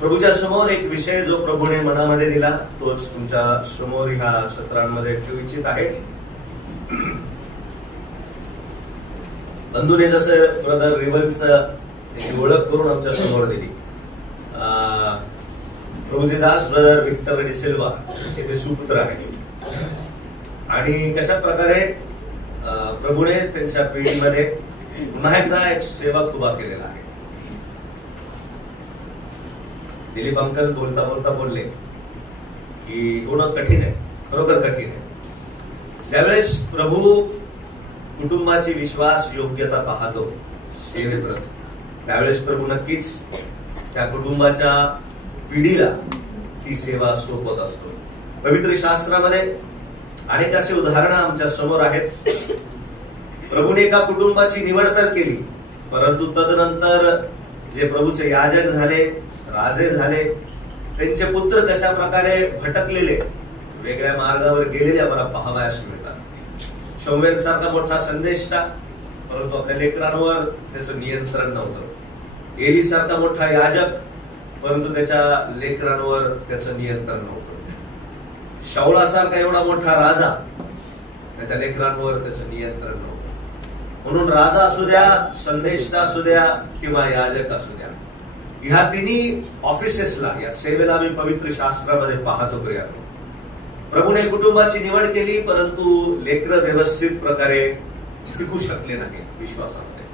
प्रभूच्या समोर एक विषय जो प्रभूने मनामध्ये दिला तोच तुमच्या समोर ह्या सत्रांमध्ये ठेवू इच्छित आहे. बंधूने जसं ब्रदर रिवलचं ओळख करून आमच्या समोर दिली, प्रभूचे दास ब्रदर विक्टर डिसिल्वा ते सुपुत्र आहे आणि कशा प्रकारे प्रभूने त्यांच्या पिढीमध्ये पुन्हा एकदा एक सेवक उभा केलेला आहे. दिलीप अंकल बोलता बोलता बोलले की थोडं कठीण आहे, खरोखर कठीण आहे. त्यावेळेस प्रभू कुटुंबाची विश्वास योग्यता पाहतो सेवेप्रत, त्यावेळेस प्रभू नक्कीच त्या कुटुंबाच्या पिढीला ती सेवा सोपवत असतो. पवित्र शास्त्रामध्ये अनेक असे उदाहरणं आमच्या समोर आहेत. प्रभूने एका कुटुंबाची निवड तर केली, परंतु तदनंतर जे प्रभूचे याजक झाले, राजे झाले, त्यांचे पुत्र कशा प्रकारे भटकलेले, वेगळ्या मार्गावर गेलेले आम्हाला पाहावयास मिळतात. शमूएल सारखा मोठा संदेष्टा, परंतु आपल्या लेकरांवर त्याचं नियंत्रण नव्हतं. एली सारखा मोठा याजक, परंतु त्याच्या लेकरांवर त्याचं नियंत्रण नव्हतं. शाऊलासारखा एवढा मोठा राजा, त्याच्या लेकरांवर त्याचं नियंत्रण नव्हतं. म्हणून राजा असू द्या, संदेष्टा असू द्या किंवा याजक असू द्या, ह्या तिन्ही ऑफिसेसला, या सेवेला आम्ही पवित्र शास्त्रामध्ये पाहतो. प्रियानो, प्रभूने कुटुंबाची निवड केली, परंतु लेकरं व्यवस्थित प्रकारे टिकू शकले नाही विश्वासामध्ये.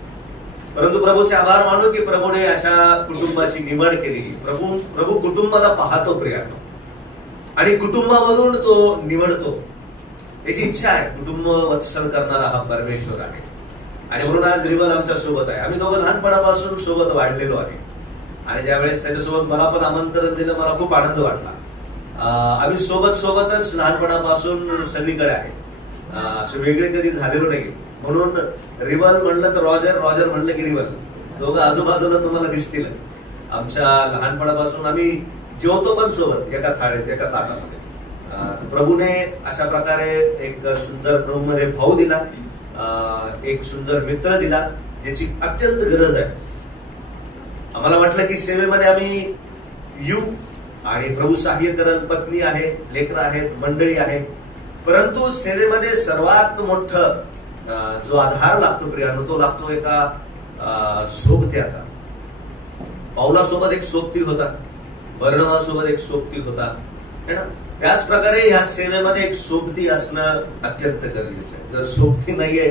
परंतु प्रभूचे आभार मानू की प्रभूने अशा कुटुंबाची निवड केली. प्रभू कुटुंबाला पाहतो प्रियानो, आणि कुटुंबामधून तो निवडतो. याची इच्छा आहे. कुटुंब वत्सल करणारा हा परमेश्वर आहे, आणि म्हणून आज रिवल आमच्या सोबत आहे. आम्ही दोघं लहानपणापासून सोबत वाढलेलो आहे, आणि ज्यावेळेस त्याच्यासोबत मला पण आमंत्रण दिलं, मला खूप आनंद वाटला. आम्ही सोबतच लहानपणापासून सगळीकडे आहे, असं वेगळे कधी झालेलो नाही. म्हणून रिवल म्हणलं तर रॉजर, रॉजर म्हणलं की रिवल, दोघं आजूबाजूला तुम्हाला दिसतीलच. आमच्या लहानपणापासून आम्ही जेवतो पण सोबत, एका थाळीत, एका ताटामध्ये. प्रभूने अशा प्रकारे एक सुंदर प्रभूमध्ये भाऊ दिला, एक सुंदर मित्र दिला, ज्याची अत्यंत गरज आहे. आम्हाला वाटलं की सेवेमध्ये आम्ही येऊ, आणि प्रभू सहाय्य करण, पत्नी आहे, लेकरं आहेत, मंडळी आहे, परंतु सेवेमध्ये सर्वात मोठं जो आधार लागतो प्रियानो, तो लागतो एका सोबत्याचा. पाऊलासोबत एक सोबती होता, बर्नबासोबत एक सोबती होता, है ना. त्याच प्रकारे या सेवेमध्ये एक सोबती असणं अत्यंत गरजेचं आहे. जर सोबती नाहीये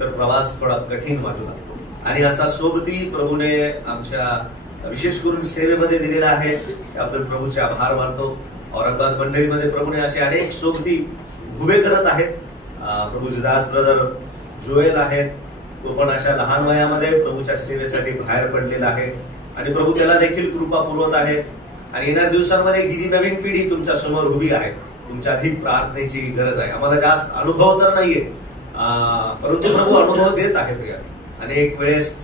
तर प्रवास थोडा कठीण वाटू लागतो, आणि असा सोबती प्रभूने आमच्या विशेष करून सेवेमध्ये दिलेला आहे. त्याबद्दल प्रभूचे आभार मानतो. औरंगाबाद मंडळीमध्ये प्रभूने असे अनेक सोबती उभे करत आहेत. प्रभूचे दास ब्रदर जोएल आहेत, तो पण अशा लहान वयामध्ये प्रभूच्या सेवेसाठी बाहेर पडलेला आहे, आणि प्रभू त्याला देखील कृपा पुरवत आहे. आणि येणाऱ्या दिवसांमध्ये ही जी नवीन पिढी तुमच्या समोर उभी आहे, तुमच्या अधिक प्रार्थनेची गरज आहे. आम्हाला जास्त अनुभव तर नाहीये, परंतु प्रभू अनुभव देत आहे प्रिया. अनेक वेळेस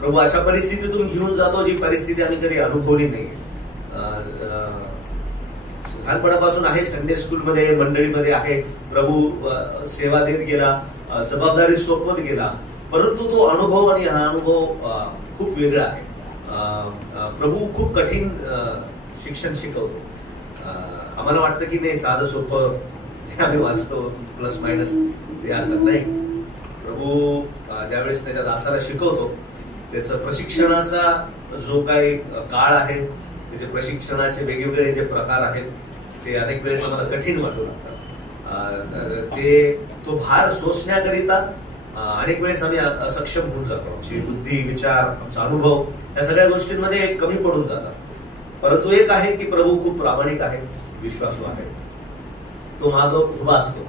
प्रभू अशा परिस्थितीतून घेऊन जातो जी परिस्थिती आम्ही कधी अनुभवली नाही. लहानपणापासून आहे, संडे स्कूलमध्ये, मंडळीमध्ये आहे, प्रभू सेवा देत गेला, जबाबदारी सोपवत गेला, परंतु तो अनुभव आणि हा अनुभव खूप वेगळा आहे. प्रभू खूप कठीण शिक्षण शिकवतो. आम्हाला वाटतं की नाही साधं सोपं जे आम्ही वाचतो प्लस मायनस ते असं नाही. प्रभू ज्यावेळेस त्याच्या दासाला शिकवतो, त्याचं प्रशिक्षणाचा जो काही काळ आहे, त्याचे प्रशिक्षणाचे वेगवेगळे जे प्रकार आहेत, ते अनेक वेळेस आम्हाला कठीण वाटू लागतात. तो भार सोसण्याकरिता अनेक वेळेस आम्ही असक्षम होऊन जातो. आमची बुद्धी, विचार, आमचा अनुभव या सगळ्या गोष्टींमध्ये कमी पडून जातात. परंतु एक आहे की प्रभू खूप प्रामाणिक आहे, विश्वासू आहे, तो मागं उभा असतो,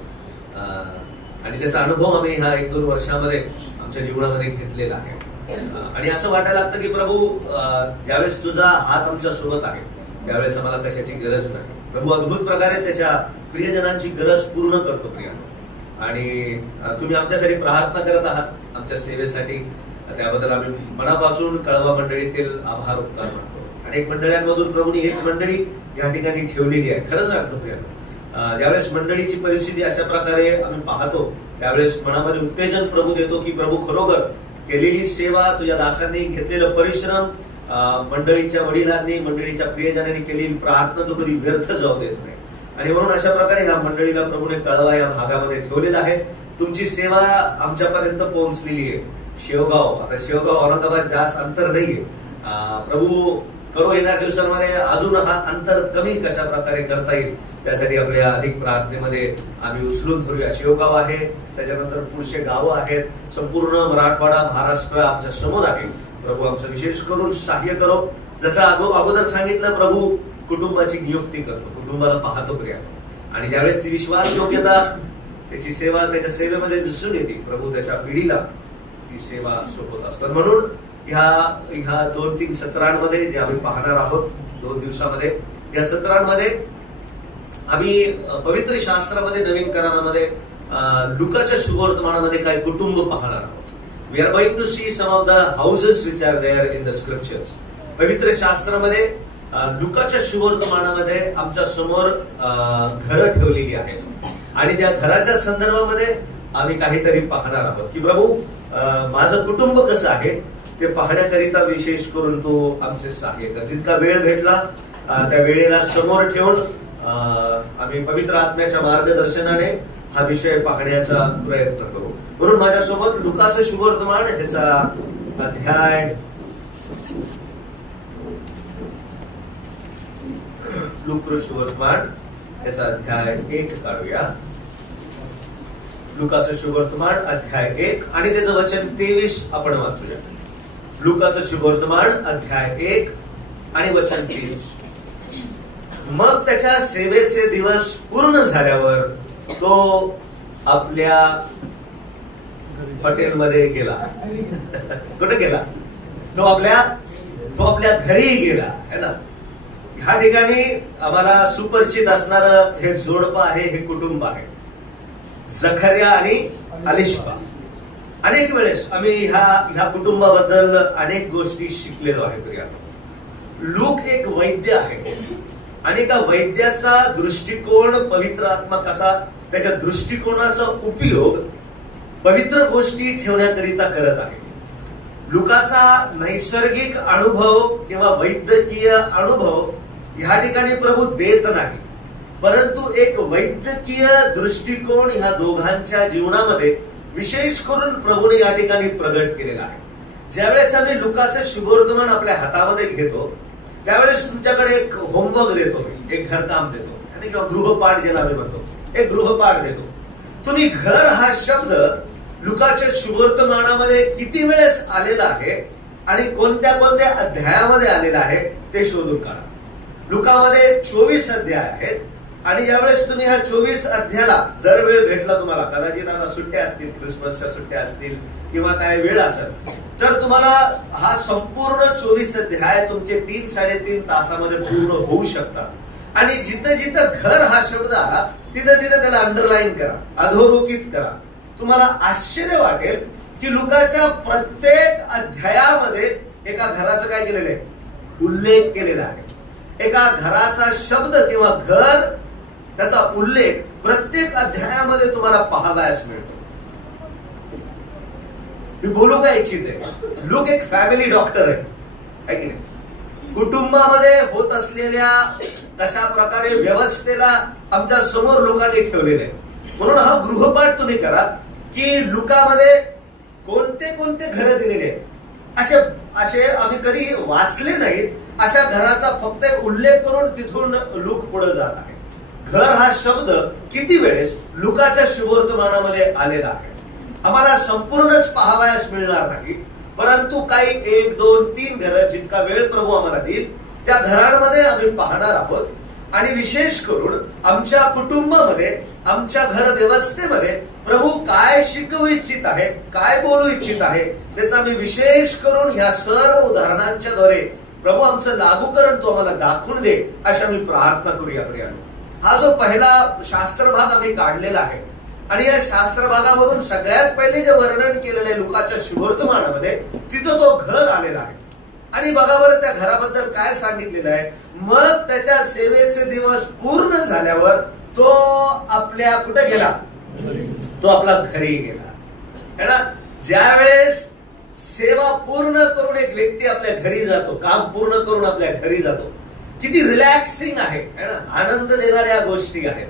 आणि त्याचा अनुभव आम्ही ह्या 1-2 वर्षामध्ये आमच्या जीवनामध्ये घेतलेला आहे. आणि असं वाटायला लागतं की प्रभू ज्यावेळेस तुझा हात आमच्या सोबत आहे, त्यावेळेस आम्हाला कशाची गरज नाही. प्रभू अद्भुत प्रकारे त्याच्या प्रियजनांची गरज पूर्ण करतो प्रियानो. आणि तुम्ही आमच्यासाठी प्रार्थना करत आहात, आमच्या सेवेसाठी, त्याबद्दल आम्ही मनापासून कळवा मंडळीतील आभार उपकार मानतो. अनेक मंडळांमधून प्रभूंनी एक मंडळी या ठिकाणी ठेवलेली आहे. खरंच वाटतं प्रियानो, ज्यावेळेस मंडळीची परिस्थिती अशा प्रकारे आम्ही पाहतो, त्यावेळेस मनामध्ये उत्तेजन प्रभू देतो की प्रभू खरोखर केलेली सेवा, तुझ्या दासांनी घेतलेलं परिश्रम मंडळीच्या वडिलांनी मंडळीच्या प्रियजनांनी केलेली प्रार्थना तो कधी व्यर्थ जाऊ देत नाही. आणि म्हणून अशा प्रकारे ह्या मंडळीला प्रभूने कळवा या भागामध्ये ठेवलेला आहे. तुमची सेवा आमच्यापर्यंत पोहोचलेली आहे. शेवगाव, आता शेवगाव औरंगाबाद जास्त अंतर नाहीये. प्रभू करो येणाऱ्या दिवसांमध्ये अजून हा अंतर कमी कशा प्रकारे करता येईल त्यासाठी आपल्या अधिक प्रार्थनेमध्ये आम्ही उचलून धरूया. शेवगाव आहे, त्याच्यानंतर पुढचे गावं आहेत, संपूर्ण मराठवाडा महाराष्ट्र आमच्या समोर आहे. प्रभू आमचं विशेष करून सहाय्य करो. जसं अगोदर सांगितलं, प्रभू कुटुंबाची नियुक्ती करतो, कुटुंबाला पाहतो प्रिया. आणि ज्यावेळेस ती विश्वास योग्यता त्याची सेवा त्याच्या सेवेमध्ये दिसून येते, प्रभू त्याच्या पिढीला ती सेवा सोपवत असतात. म्हणून ह्या 2-3 सत्रांमध्ये जे आम्ही पाहणार आहोत 2 दिवसामध्ये, या सत्रांमध्ये आम्ही पवित्र शास्त्रामध्ये नवीन करारामध्ये लुकाच्या शुभवर्तमानामध्ये काही कुटुंब पाहणार आहोत. We are going to see some of the houses which are there in the scriptures. पवित्र शास्त्रामध्ये लुकाच्या शुभवर्तमानामध्ये आमच्या समोर घरं ठेवलेली आहेत आणि त्या घराच्या संदर्भामध्ये आम्ही काहीतरी पाहणार आहोत की प्रभू माझं कुटुंब कसं आहे ते पाहण्याकरिता विशेष करून तू आमचे सहाय्य कर. जितका वेळ भेटला त्या वेळेला समोर ठेवून आम्ही पवित्र आत्म्याच्या मार्गदर्शनाने हा विषय पाहण्याचा प्रयत्न करू. म्हणून माझ्यासोबत लुकाचं शुभवर्तमान ह्याचा अध्याय लुका शुभवर्तमान याचा अध्याय 1 काढूया. लुकाचं शुभवर्तमान अध्याय 1 आणि त्याचं वचन 23 आपण वाचूया. लुकाचं शुभवर्तमान अध्याय 1 आणि वचन 23. मग त्याच्या सेवेचे दिवस पूर्ण झाल्यावर तो आपल्या हॉटेलमध्ये गेला. कुठे गेला? तो आपल्या घरी गेला है ना. ह्या ठिकाणी आम्हाला सुपरिचित असणारं हे जोडपं आहे, हे कुटुंब आहे, जखर्या आणि अलिशबा. अनेक वेळेस आम्ही ह्या कुटुंबाबद्दल अनेक गोष्टी शिकलेलो आहे प्रिया. लूक एक वैद्य आहे आणि त्या वैद्याचा दृष्टिकोन पवित्र आत्मा कसा त्याच्या दृष्टिकोनाचा उपयोग पवित्र गोष्टी ठेवण्याकरिता करत आहे. लुकाचा नैसर्गिक अनुभव किंवा वैद्यकीय अनुभव ह्या ठिकाणी प्रभू देत नाही, परंतु एक वैद्यकीय दृष्टिकोन ह्या दोघांच्या जीवनामध्ये विशेष करून प्रभूने या ठिकाणी प्रगट केलेला आहे. ज्यावेळेस आम्ही लुकाचं शुभवर्तमान आपल्या हातामध्ये घेतो त्यावेळेस तुमच्याकडे एक होमवर्क देतो, एक घरकाम देतो आणि किंवा गृहपाठ ज्याला आम्ही म्हणतो, एक गृहपाठ देतो. तुम्ही घर हा शब्द लुकाच्या शुभवर्तमानामध्ये किती वेळेस आलेला आहे आणि कोणत्या अध्यायामध्ये आलेला आहे ते शोधून काढा. लुकामध्ये 24 अध्याय आहेत आणि ज्यावेळेस तुम्ही ह्या 24 अध्यायाला जर वेळ भेटला तुम्हाला, कदाचित आता सुट्ट्या असतील, क्रिसमसच्या सुट्ट्या असतील किंवा काय वेळ असेल, तर तुम्हाला हा संपूर्ण 24 अध्याय तुमचे 3-3.5 तासामध्ये पूर्ण होऊ शकतात. आणि जिथं जिथं घर हा शब्द आला तिथं तिथं त्याला अंडरलाईन करा, अधोरेखित करा. तुम्हाला आश्चर्य वाटेल की लुकाच्या प्रत्येक अध्यायामध्ये एका घराचं काय केलेलं आहे, उल्लेख केलेला आहे. एका घराचा शब्द किंवा घर त्याचा उल्लेख प्रत्येक अध्यायामध्ये तुम्हाला पाहावयास मिळतो. मी बोलू काय इच्छिते, लूक एक फॅमिली डॉक्टर आहे की नाही. कुटुंबामध्ये होत असलेल्या कशा प्रकारे व्यवस्थेला आमच्या समोर लोकांनी ठेवलेले आहे. म्हणून हा गृहपाठ तुम्ही करा की लुकामध्ये कोणते घर दिलेले आहेत. असे आम्ही कधी वाचले नाहीत. अशा घराचा फक्त उल्लेख करून तिथून लूक पुढे जात आहे. घर हा शब्द किती वेळेस लुकाच्या शुभवर्तमानामध्ये आलेला आहे. आम्हाला संपूर्णच पाहावयास मिळणार नाही, परंतु काही 1, 2, 3 घरं जितका वेळ प्रभू आम्हाला देईल त्या घरांमध्ये आम्ही पाहणार आहोत. आणि विशेष करून आमच्या कुटुंबामध्ये, आमच्या घर व्यवस्थेमध्ये प्रभू काय शिकवू इच्छित आहे, काय बोलू इच्छित आहे त्याचा आम्ही विशेष करून ह्या सर्व उदाहरणांच्या द्वारे प्रभू आमचं लागूकरण तो आम्हाला दाखवून दे अशी आम्ही प्रार्थना करूया प्रियानो. हा जो पहिला शास्त्र भाग आम्ही काढलेला आहे आणि या शास्त्र भागामधून सगळ्यात पहिले जे वर्णन केलेलं आहे लुकाच्या शुभवर्तमानामध्ये तिथं तो घर आलेला आहे. आणि बघा बरं त्या घराबद्दल काय सांगितलेलं आहे. मग त्याच्या सेवेचे दिवस पूर्ण झाल्यावर तो आपल्या कुठे गेला, तो आपला घरी गेला है ना. ज्यावेळेस सेवा पूर्ण करून एक व्यक्ती आपल्या घरी जातो, काम पूर्ण करून आपल्या घरी जातो, किती रिलॅक्सिंग आहे ना, आनंद देणाऱ्या गोष्टी आहेत.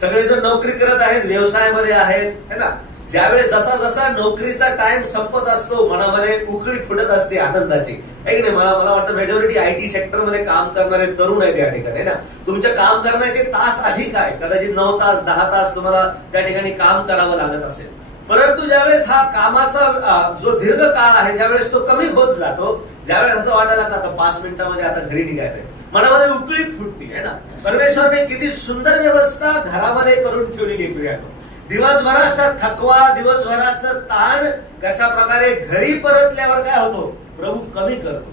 सगळेजण नोकरी करत आहेत, व्यवसायामध्ये आहेत, है ना. ज्यावेळेस जसा जसा नोकरीचा टाइम संपत असतो, मनामध्ये उकळी फुटत असते आनंदाची, आहे की नाही. मला वाटतं मेजॉरिटी IT सेक्टरमध्ये काम करणारे तरुण आहेत या ठिकाणी ना. तुमच्या काम करण्याचे तास अधिक आहे, कदाचित 9 तास 10 तास तुम्हाला त्या ठिकाणी काम करावं लागत असेल. परंतु ज्यावेळेस हा कामाचा जो दीर्घ काळ आहे, ज्यावेळेस तो कमी होत जातो, ज्यावेळेस असं वाटायला लागतं आता 5 मिनिटांमध्ये आता घरी निघायचंय, मनामध्ये उकळी फुटते, है ना. परमेश्वरने किती सुंदर व्यवस्था घरामध्ये करून ठेवलेली प्रियानो. दिवसभराचा थकवा, दिवसभराचा ताण कशा प्रकारे घरी परतल्यावर काय होतो, प्रभू कमी करतो.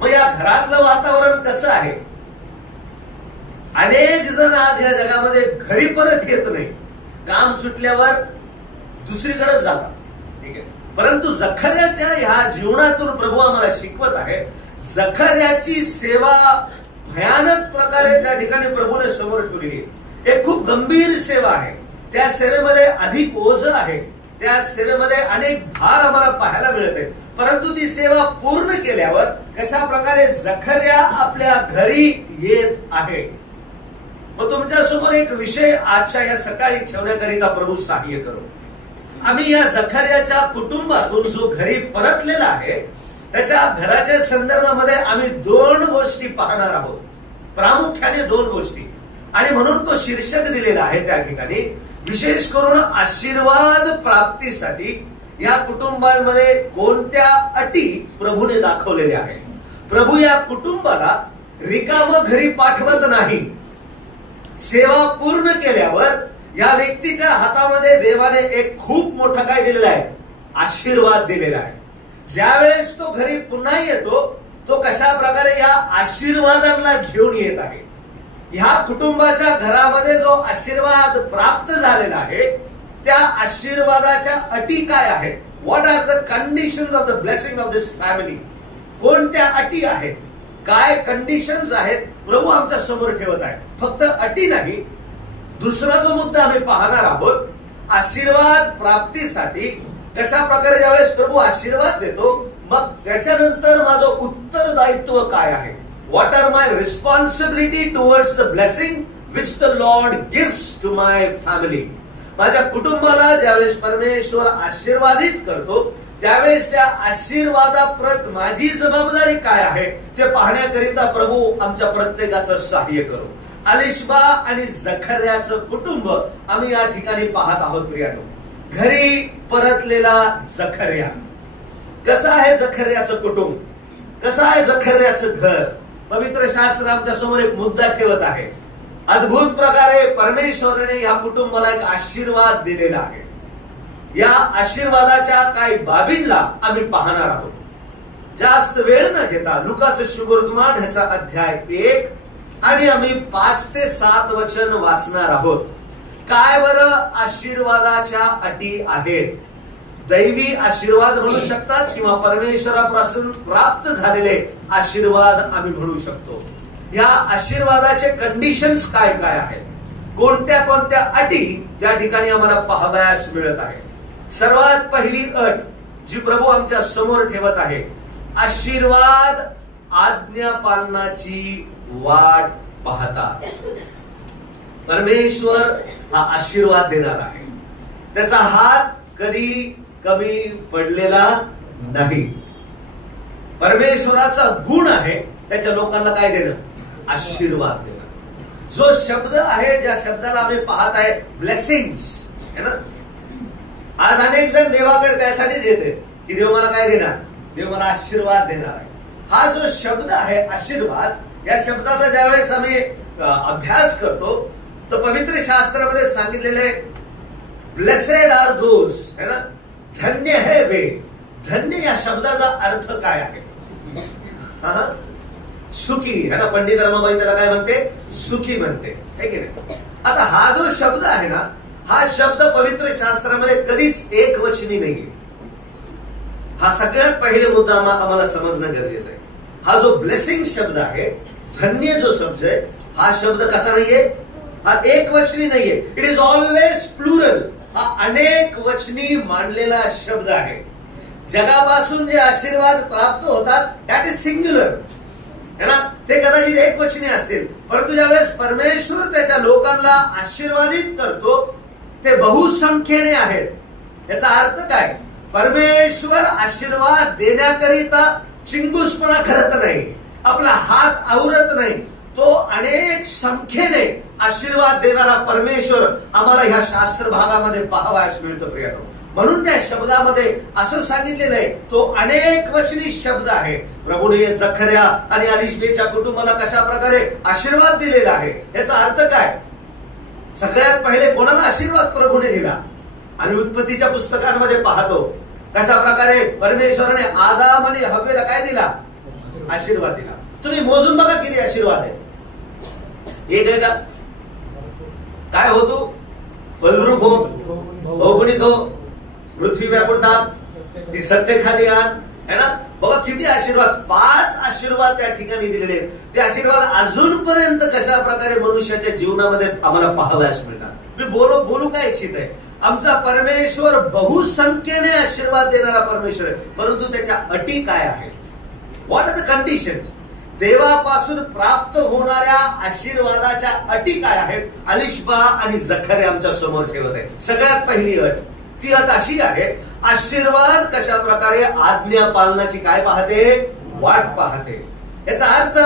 मग या घरातलं वातावरण कसं आहे. अनेक जण आज या जगामध्ये घरी परत येत नाही, काम सुटल्यावर दुसरीकडे जातात, ठीक आहे. परंतु जखर्याच्या ह्या जीवनातून प्रभू आम्हाला शिकवत आहे, जखर्याची सेवा भयानक प्रकारे त्या ठिकाणी प्रभूने समोर ठेवलेली आहे. एक खूप गंभीर सेवा आहे. त्या सेवेमध्ये अधिक ओझं आहे, त्या सेवेमध्ये अनेक भार आम्हाला पाहायला मिळत आहे. परंतु ती सेवा पूर्ण केल्यावर कशा प्रकारे जखर्या आपल्या घरी येत आहे. मग तुमच्या समोर एक विषय आजच्या या सकाळी ठेवण्याकरिता प्रभू सहाय्य करो. आम्ही या जखर्याच्या कुटुंबातून जो घरी परतलेला आहे, त्याच्या घराच्या संदर्भामध्ये आम्ही 2 गोष्टी पाहणार आहोत, प्रामुख्याने 2 गोष्टी. आणि म्हणून तो शीर्षक दिलेला आहे त्या ठिकाणी, विशेष करून आशीर्वाद प्राप्तीसाठी या कुटुंबामध्ये कोणत्या अटी प्रभूने दाखवलेल्या आहेत. प्रभू या कुटुंबाला रिकाम घरी पाठवत नाही. सेवा पूर्ण केल्यावर या व्यक्तीच्या हातामध्ये देवाने एक खूप मोठा काय दिलेला आहे, आशीर्वाद दिलेला आहे. ज्यावेळेस तो घरी पुन्हा येतो, तो कशा प्रकारे या आशीर्वादांना घेऊन येत आहे. ह्या कुटुंबाच्या घरामध्ये जो आशीर्वाद प्राप्त झालेला आहे, त्या आशीर्वादाच्या अटी काय आहेत. What are the conditions of the blessing of this family. कोणत्या अटी आहेत, काय कंडिशन्स आहेत, प्रभू आमच्या समोर ठेवत आहे. फक्त अटी नाही. दुसरा जो मुद्दा आम्ही पाहणार आहोत, आशीर्वाद प्राप्तीसाठी कशा प्रकारे ज्यावेळेस प्रभू आशीर्वाद देतो, मग त्याच्यानंतर माझं उत्तरदायित्व काय आहे. What are my responsibility towards the blessing which the lord gives to my family. माझ्या कुटुंबाला ज्यावेळेस परमेश्वर आशीर्वादित करतो, त्यावेळेस त्या आशीर्वादाप्रत माझी जबाबदारी काय आहे ते पाहण्याकरिता प्रभू आमच्या प्रत्येकाचं सहाय्य करो. अलिशबा आणि जखर्याचं कुटुंब आम्ही या ठिकाणी पाहत आहोत प्रियानो. घरी परतलेला जखर्या. कसं आहे जखर्याचं कुटुंब, कसं आहे जखर्याचं घर. पवित्र शास्त्र आमच्या समोर एक मुद्दा ठेवत आहे. अद्भुत प्रकारे परमेश्वराने या कुटुंबाला एक आशीर्वाद दिलेला आहे. या आशीर्वादाच्या काही बाबींना आम्ही पाहणार आहोत. जास्त वेळ न घेता लुकाचं शुभवर्तमान ह्याचा अध्याय 1 आणि आम्ही 5 ते 7 वचन वाचणार आहोत. काय बरं आशीर्वादाच्या अटी आहेत. दैवी आशीर्वाद म्हणू शकतात किंवा परमेश्वरापासून प्राप्त झालेले आशीर्वाद आम्ही म्हणू शकतो. या आशीर्वादाचे कंडिशन्स काय काय आहेत, कोणत्या कोणत्या अटी त्या ठिकाणी आम्हाला पाहावयास मिळत आहे. सर्वात पहिली अट जी प्रभू आमच्या समोर ठेवत आहे, आशीर्वाद आज्ञा पालनाची वाट पाहतात. परमेश्वर हा आशीर्वाद देणार आहे. त्याचा हात कधी कमी पडलेला नाही. परमेश्वराचा गुण आहे त्याच्या लोकांना काय देणं, आशीर्वाद देणं. जो शब्द आहे, ज्या शब्दाला आम्ही पाहत आहे ब्लेसिंग्स, है ना. आज अनेक जण देवाकडे त्यासाठीच येते की देव मला काय देणार, देव मला आशीर्वाद देणार आहे. हा जो शब्द आहे आशीर्वाद, या शब्दाचा ज्यावेळेस आम्ही अभ्यास करतो तर पवित्र शास्त्रामध्ये सांगितलेले ब्लेसेड आर दोज, है ना, धन्य है वे. धन्य या शब्दाचा अर्थ काय आहे, सुखी, है ना. पंडित रमाबाई त्याला काय म्हणते, सुखी म्हणते, है की नाही. आता हा जो शब्द आहे ना, हा शब्द पवित्र शास्त्रामध्ये कधीच एक वचनी नाहीये. हा सगळ्यात पहिले मुद्दा आम्हाला समजणं गरजेचं आहे. हा जो ब्लेसिंग शब्द आहे, धन्य जो शब्द आहे, हा शब्द कसा नाहीये, हा एक वचनी नाहीये. It is always plural. हा अनेक वचनी मांडलेला शब्द आहे. जगापासून जे आशीर्वाद प्राप्त होतात दॅट इज सिंग्युलर है ना, ते कदाचित एक वचनी असतील, परंतु ज्यावेळेस परमेश्वर त्याच्या लोकांना आशीर्वादित करतो ते बहुसंख्येने आहेत। याचा अर्थ काय? परमेश्वर आशीर्वाद देण्याकरिता चिंगूसपणा करत नाही, आपला हात आवरत नाही, तो अनेक संख्येने आशीर्वाद देणारा परमेश्वर आम्हाला ह्या शास्त्र भागामध्ये पाहावयास मिळतो प्रियानो। म्हणून त्या शब्दामध्ये असं सांगितलेलं आहे, तो अनेक वचनी शब्द आहे। प्रभूने जखर्या आणि अलिशबेच्या कुटुंबाला कशा प्रकारे आशीर्वाद दिलेला आहे, याचा अर्थ काय? सगळ्यात पहिले कोणाला आशीर्वाद प्रभूने दिला? आणि उत्पत्तीच्या पुस्तकांमध्ये पाहतो कशा प्रकारे परमेश्वराने आदाम आणि हव्वेला काय दिला? आशीर्वाद दिला। तुम्ही मोजून बघा किती आशीर्वाद आहे। एक आहे का? काय हो तू? फलद्रूप हो, बहुगुणित हो, पृथ्वी व्यापून टाक, ती सत्य खाली आण, है ना? बघा किती आशीर्वाद, 5 आशीर्वाद त्या ठिकाणी दिलेले आहेत। ते आशीर्वाद अजूनपर्यंत कशा प्रकारे मनुष्याच्या जीवनामध्ये आम्हाला पाहावयास मिळतात। मी बोलू काय इच्छित आहे? आमचा परमेश्वर बहुसंख्येने आशीर्वाद देणारा परमेश्वर आहे, परंतु त्याच्या अटी काय आहेत? What are the conditions? देवापासून प्राप्त होणाऱ्या आशीर्वादाच्या अटी काय आहेत? अलिशबा आणि जखर्या आमच्या समोर ठेवत आहे। सगळ्यात पहिली अट, ती अट अशी आहे, आशीर्वाद कशा प्रकारे आज्ञा पालनाची काय पाहते? वाट पाहते। याचा अर्थ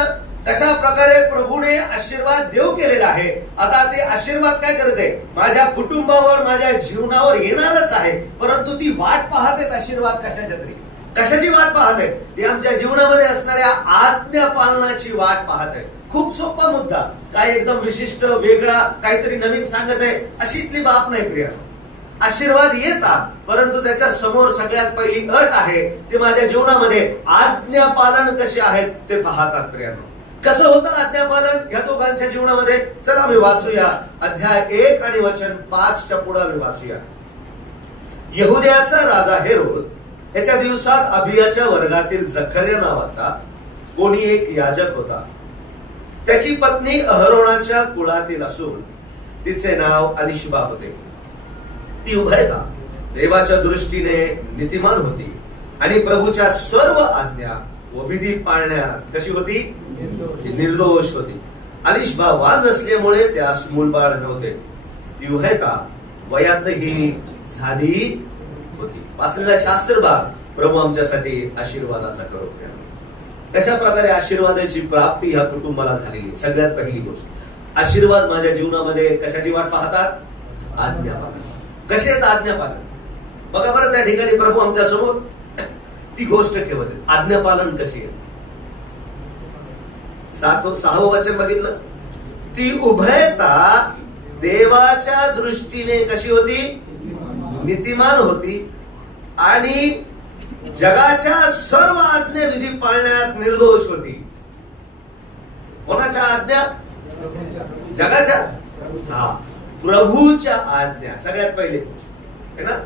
कशा प्रकारे प्रभूने आशीर्वाद देव केलेला आहे, आता ते आशीर्वाद काय करते? माझ्या कुटुंबावर, माझ्या जीवनावर येणारच आहे, परंतु ती वाट पाहते। आशीर्वाद कशाच्या तरी कशाची वाट पाहते? ती आमच्या जीवनामध्ये असणाऱ्या आज्ञा पालनाची वाट पाहते। खूप सोपा मुद्दा, काय एकदम विशिष्ट वेगळा काहीतरी नवीन सांगत आहे अशीतली बाब नाही प्रिया। आशीर्वाद येतात, परंतु त्याच्या समोर सगळ्यात पहिली अट आहे, ते माझ्या जीवनामध्ये आज्ञा पालन कसे आहेत ते पाहतात प्रियानो। कसं होतं आज्ञापालन या दोघांच्या जीवनामध्ये? चला आम्ही वाचूया अध्याय 1 आणि वचन 5च्या पुढे आम्ही वाचूया। यहुद्याचा राजा हेरोद याच्या दिवसात अभियाच्या वर्गातील जखर्या नावाचा कोणी एक याजक होता। त्याची पत्नी अहरोनाच्या कुळातील असून तिचे नाव अलिशबा होते। ती उभयता देवाच्या दृष्टीने नीतिमान होती आणि प्रभूच्या सर्व आज्ञा व विधी पाळण्यात कशी होती? निर्दोष होती। अलिशबा वाज असल्यामुळे त्यास मूलबाळ नव्हते। ती उभयता वयातही झाली होती। वाचलेला शास्त्र भाग प्रभू आमच्यासाठी आशीर्वादाचा करो। कशा प्रकारे आशीर्वादाची प्राप्ती ह्या कुटुंबाला झालेली? सगळ्यात पहिली गोष्ट, आशीर्वाद माझ्या जीवनामध्ये कशाची वाट पाहतात? आज्ञापालन। कसे आहेत आज्ञापालन? बघा बरं, त्या ठिकाणी प्रभू आमच्या समोर ती गोष्ट ठेवत आहे, आज्ञापालन कशी आहे। 6वं वचन बघितलं, ती उभयता देवाच्या दृष्टीने कशी होती? नीतिमान होती आणि जगाच्या सर्व आज्ञा विधी पाळण्यात निर्दोष होती। कोणाच्या आज्ञा? जगाच्या, हा, प्रभूच्या आज्ञा सगळ्यात पहिली गोष्ट है ना।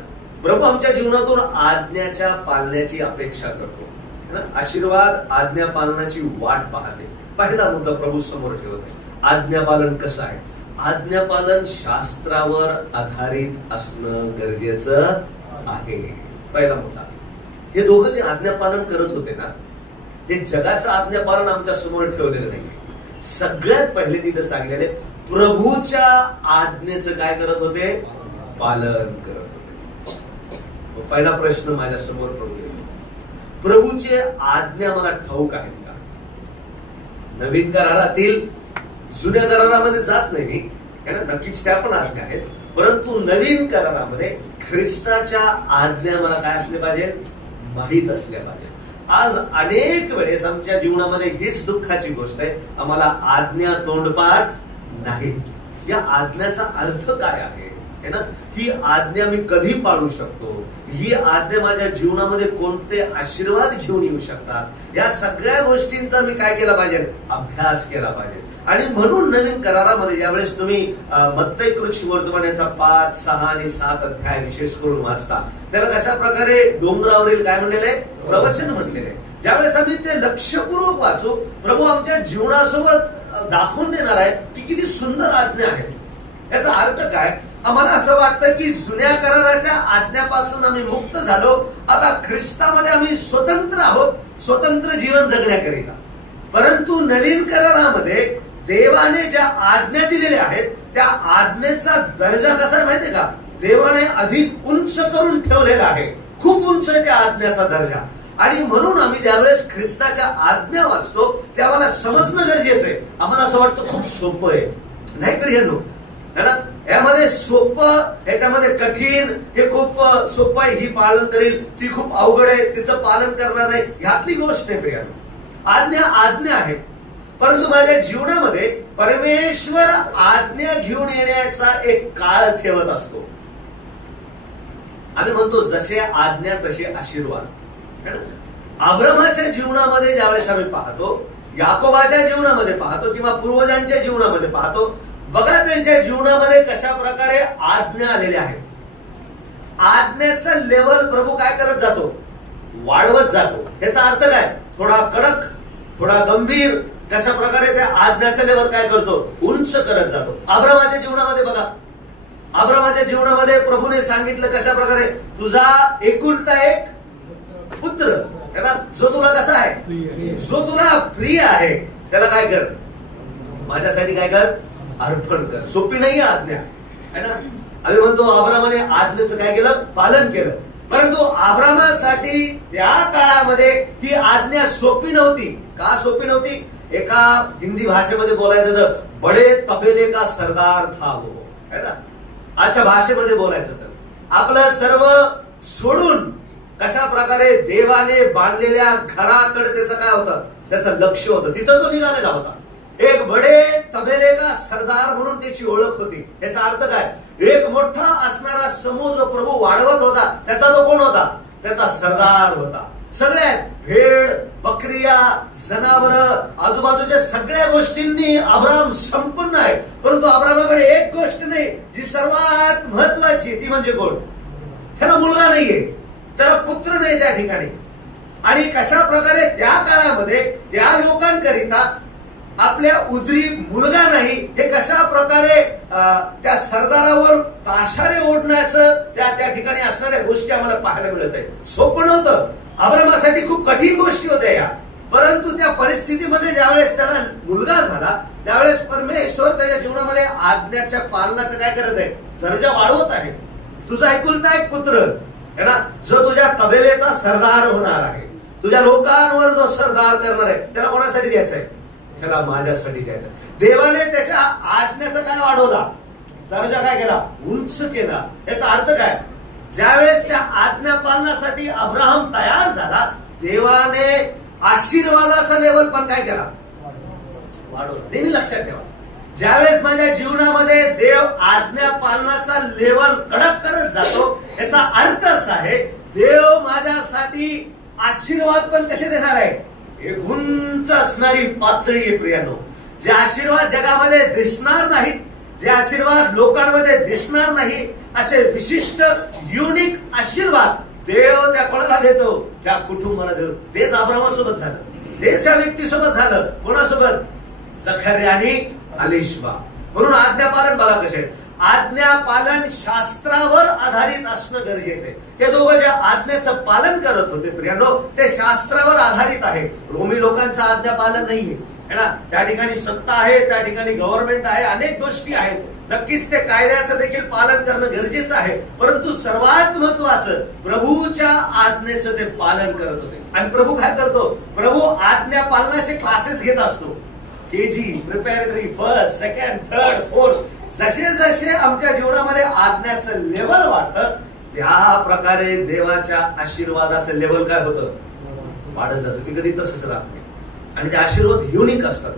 प्रभू आमच्या जीवनातून आज्ञाच्या पालण्याची अपेक्षा करतो है ना। आशीर्वाद आज्ञा पालनाची वाट पाहते। पहिला मुद्दा प्रभू समोर ठेवत आहे, आज्ञापालन कसं आहे? आज्ञापालन शास्त्रावर आधारित असणं गरजेचं आहे। पहिला मुद्दा, हे दोघं जे आज्ञापालन करत होते ना, हे जगाचं आज्ञापालन आमच्या समोर ठेवलेलं नाही। सगळ्यात पहिले तिथं सांगितलेले प्रभूच्या आज्ञेचं काय करत होते? पालन करत होते। पहिला प्रश्न माझ्या समोर प्रभूचे आज्ञा मला ठाऊक आहेत का? नवीन करारातील जुन्या करारामध्ये जात नाही मी, नक्कीच त्या पण आज्ञा आहेत, परंतु नवीन करारामध्ये ख्रिस्ताच्या आज्ञा मला काय असले पाहिजे? माहीत असल्या पाहिजे। आज अनेक वेळेस आमच्या जीवनामध्ये हीच दुःखाची गोष्ट आहे, आम्हाला आज्ञा तोंडपाठ नाही। या आज्ञाचा अर्थ काय आहे है ना? ही आज्ञा मी कधी पाळू शकतो? ही आज्ञा माझ्या जीवनामध्ये कोणते आशीर्वाद घेऊन येऊ शकतात? या सगळ्या गोष्टींचा मी काय केला पाहिजे? अभ्यास केला पाहिजे। आणि म्हणून नवीन करारामध्ये ज्यावेळेस तुम्ही मत्तई वर्तमानाचा 5, 6 आणि 7 अध्याय विशेष करून वाचता, त्याला कशा प्रकारे डोंगरावरील काय म्हणलेलं आहे? प्रवचन म्हटलेलं आहे। ज्यावेळेस आम्ही ते लक्षपूर्वक वाचू, प्रभू आमच्या जीवनासोबत दाखवून देणार आहे की किती सुंदर आज्ञा आहे। याचा अर्थ काय? आम्हाला असं वाटतं की जुन्या कराराच्या आज्ञापासून आम्ही मुक्त झालो, आता ख्रिस्तामध्ये आम्ही स्वतंत्र आहोत, स्वतंत्र जीवन जगण्याकरिता. परंतु नवीन करारामध्ये देवाने ज्या आज्ञा दिलेल्या आहेत त्या आज्ञेचा दर्जा कसा आहे माहितीये का? देवाने अधिक उंच करून ठेवलेला आहे, खूप उंच आहे त्या आज्ञाचा दर्जा. आणि म्हणून आम्ही ज्यावेळेस ख्रिस्ताच्या आज्ञा वाचतो ते आम्हाला समजणं गरजेचं आहे. आम्हाला असं वाटतं खूप सोपं आहे, नाही का ह्यानो? है ना? यामध्ये सोपं, याच्यामध्ये कठीण, हे खूप सोपं आहे, ही पालन करेल, ती खूप अवघड आहे, तिचं पालन करणार नाही, ह्यातली गोष्ट नाही प्रियानो. आज्ञा आज्ञा आहे. परंतु माझ्या जीवनामध्ये परमेश्वर आज्ञा घेऊन येण्याचा एक काळ ठेवत असतो. आम्ही म्हणतो जसे आज्ञा तसे आशीर्वाद. अब्रामाच्या जीवनामध्ये ज्यावेळेस आम्ही पाहतो, याकोबाच्या जीवनामध्ये पाहतो, किंवा पूर्वजांच्या जीवनामध्ये पाहतो, बघा त्यांच्या जीवनामध्ये कशा प्रकारे आज्ञा आलेल्या आहेत. आज्ञेचा लेवल प्रभू काय करत जातो? वाढवत जातो. याचा अर्थ काय? थोडा कडक, थोडा गंभीर, कशा प्रकारे त्या आज्ञाचा लेवल काय करतो? उंच करत जातो. अब्रामाच्या जीवनामध्ये बघा, अब्रामाच्या जीवनामध्ये प्रभूने सांगितलं कशा प्रकारे, तुझा एकुलता एक पुत्र है ना, जो तुला कसा आहे, जो तुला प्रिय आहे, त्याला काय कर? माझ्यासाठी काय कर? अर्पण कर. सोपी नाही आज्ञा, है ना? आम्ही म्हणतो अब्रामाने आज्ञेचं काय केलं? पालन केलं. परंतु अब्रामासाठी त्या काळामध्ये ही आज्ञा सोपी नव्हती. का सोपी नव्हती? एका हिंदी भाषेमध्ये बोलायचं तर बडे तबेले का सरदार था वो, है ना? आजच्या भाषेमध्ये बोलायचं तर आपलं सर्व सोडून कशा प्रकारे देवाने बांधलेल्या घराकडे त्याचं काय होतं? त्याचं लक्ष होतं, तिथं तो निघालेला होता. एक बडे तबेले का सरदार म्हणून त्याची ओळख होती. याचा अर्थ काय? एक मोठा असणारा समूह जो प्रभू वाढवत होता त्याचा तो कोण होता? त्याचा सरदार होता. सगळ्या भेड, बकरिया, जनावर, आजूबाजूच्या सगळ्या गोष्टींनी अब्राम संपन्न आहे. परंतु अब्रामाकडे एक गोष्ट नाही जी सर्वात महत्वाची, ती म्हणजे कोण? त्याला मुलगा नाहीये, त्याला पुत्र नाही त्या ठिकाणी. आणि कशा प्रकारे त्या काळामध्ये त्या लोकांकरिता आपल्या उदरी मुलगा नाही, हे कशा प्रकारे त्या सरदारावर ताशारे ओढण्याचं त्या ठिकाणी असणाऱ्या गोष्टी आम्हाला पाहायला मिळत आहे. सोपं नव्हतं, अब्रामासाठी खूप कठीण गोष्टी होत्या या. परंतु त्या परिस्थितीमध्ये ज्यावेळेस त्याला मुलगा झाला त्यावेळेस परमेश्वर त्याच्या जीवनामध्ये आज्ञाच्या पालनाचं काय करत आहे? दर्जा वाढवत आहे. तुझा एकुलता एक पुत्र है ना, जो तुझ्या तबेलेचा सरदार होणार आहे, तुझ्या लोकांवर जो सरदार करणार आहे, त्याला कोणासाठी द्यायचंय? त्याला माझ्यासाठी द्यायचं. देवाने त्याच्या आज्ञाचा काय वाढवला? दर्जा काय केला? उंच केला. याचा अर्थ काय? ज्यावेळेस त्या आज्ञा पालनासाठी अब्राहम तयार झाला, देवाने आशीर्वादाचा लेवल पण काय केला? वाढवला. नेहमी लक्षात ठेवा, ज्यावेळेस माझ्या जीवनामध्ये देव आज्ञा पालनाचा लेवल कडक करत जातो, याचा अर्थ असा आहे देव माझ्यासाठी आशीर्वाद पण कसे देणार आहे? एक उंच असणारी पातळी आहे प्रियानो. जे आशीर्वाद जगामध्ये दिसणार नाहीत, जे आशीर्वाद लोकांमध्ये दिसणार नाही, असे विशिष्ट युनिक आशीर्वाद देव त्या कोणाला देतो? त्या कुटुंबाला देतो. तेच अब्रामासोबत झालं, तेच या व्यक्तीसोबत झालं. कोणासोबत? जखर्या आणि अलिशबा. म्हणून आज्ञापालन बघा कसे. आज्ञापालन शास्त्रावर आधारित असणं गरजेचं आहे. हे दोघं ज्या आज्ञेचं पालन करत होते प्रियानो, ते शास्त्रावर आधारित आहे. रोमी लोकांचं आज्ञापालन नाहीये, है ना? त्या ठिकाणी सत्ता आहे, त्या ठिकाणी गव्हर्नमेंट आहे, अनेक गोष्टी आहेत. नक्कीच ते कायद्याचं देखील पालन करणं गरजेचं आहे. परंतु सर्वात महत्वाचं प्रभूच्या आज्ञेचं ते पालन करत होते. आणि प्रभू काय करतो? प्रभू आज्ञा पालनाचे क्लासेस घेत असतो. KG, preparatory, first, second, third, fourth. जसे जसे आमच्या जीवनामध्ये आज्ञाचं लेवल वाढतं त्या प्रकारे देवाच्या आशीर्वादाचं लेवल काय होतं? वाढत जातं. ती कधी तसंच राहत नाही. आणि ते आशीर्वाद युनिक असतात.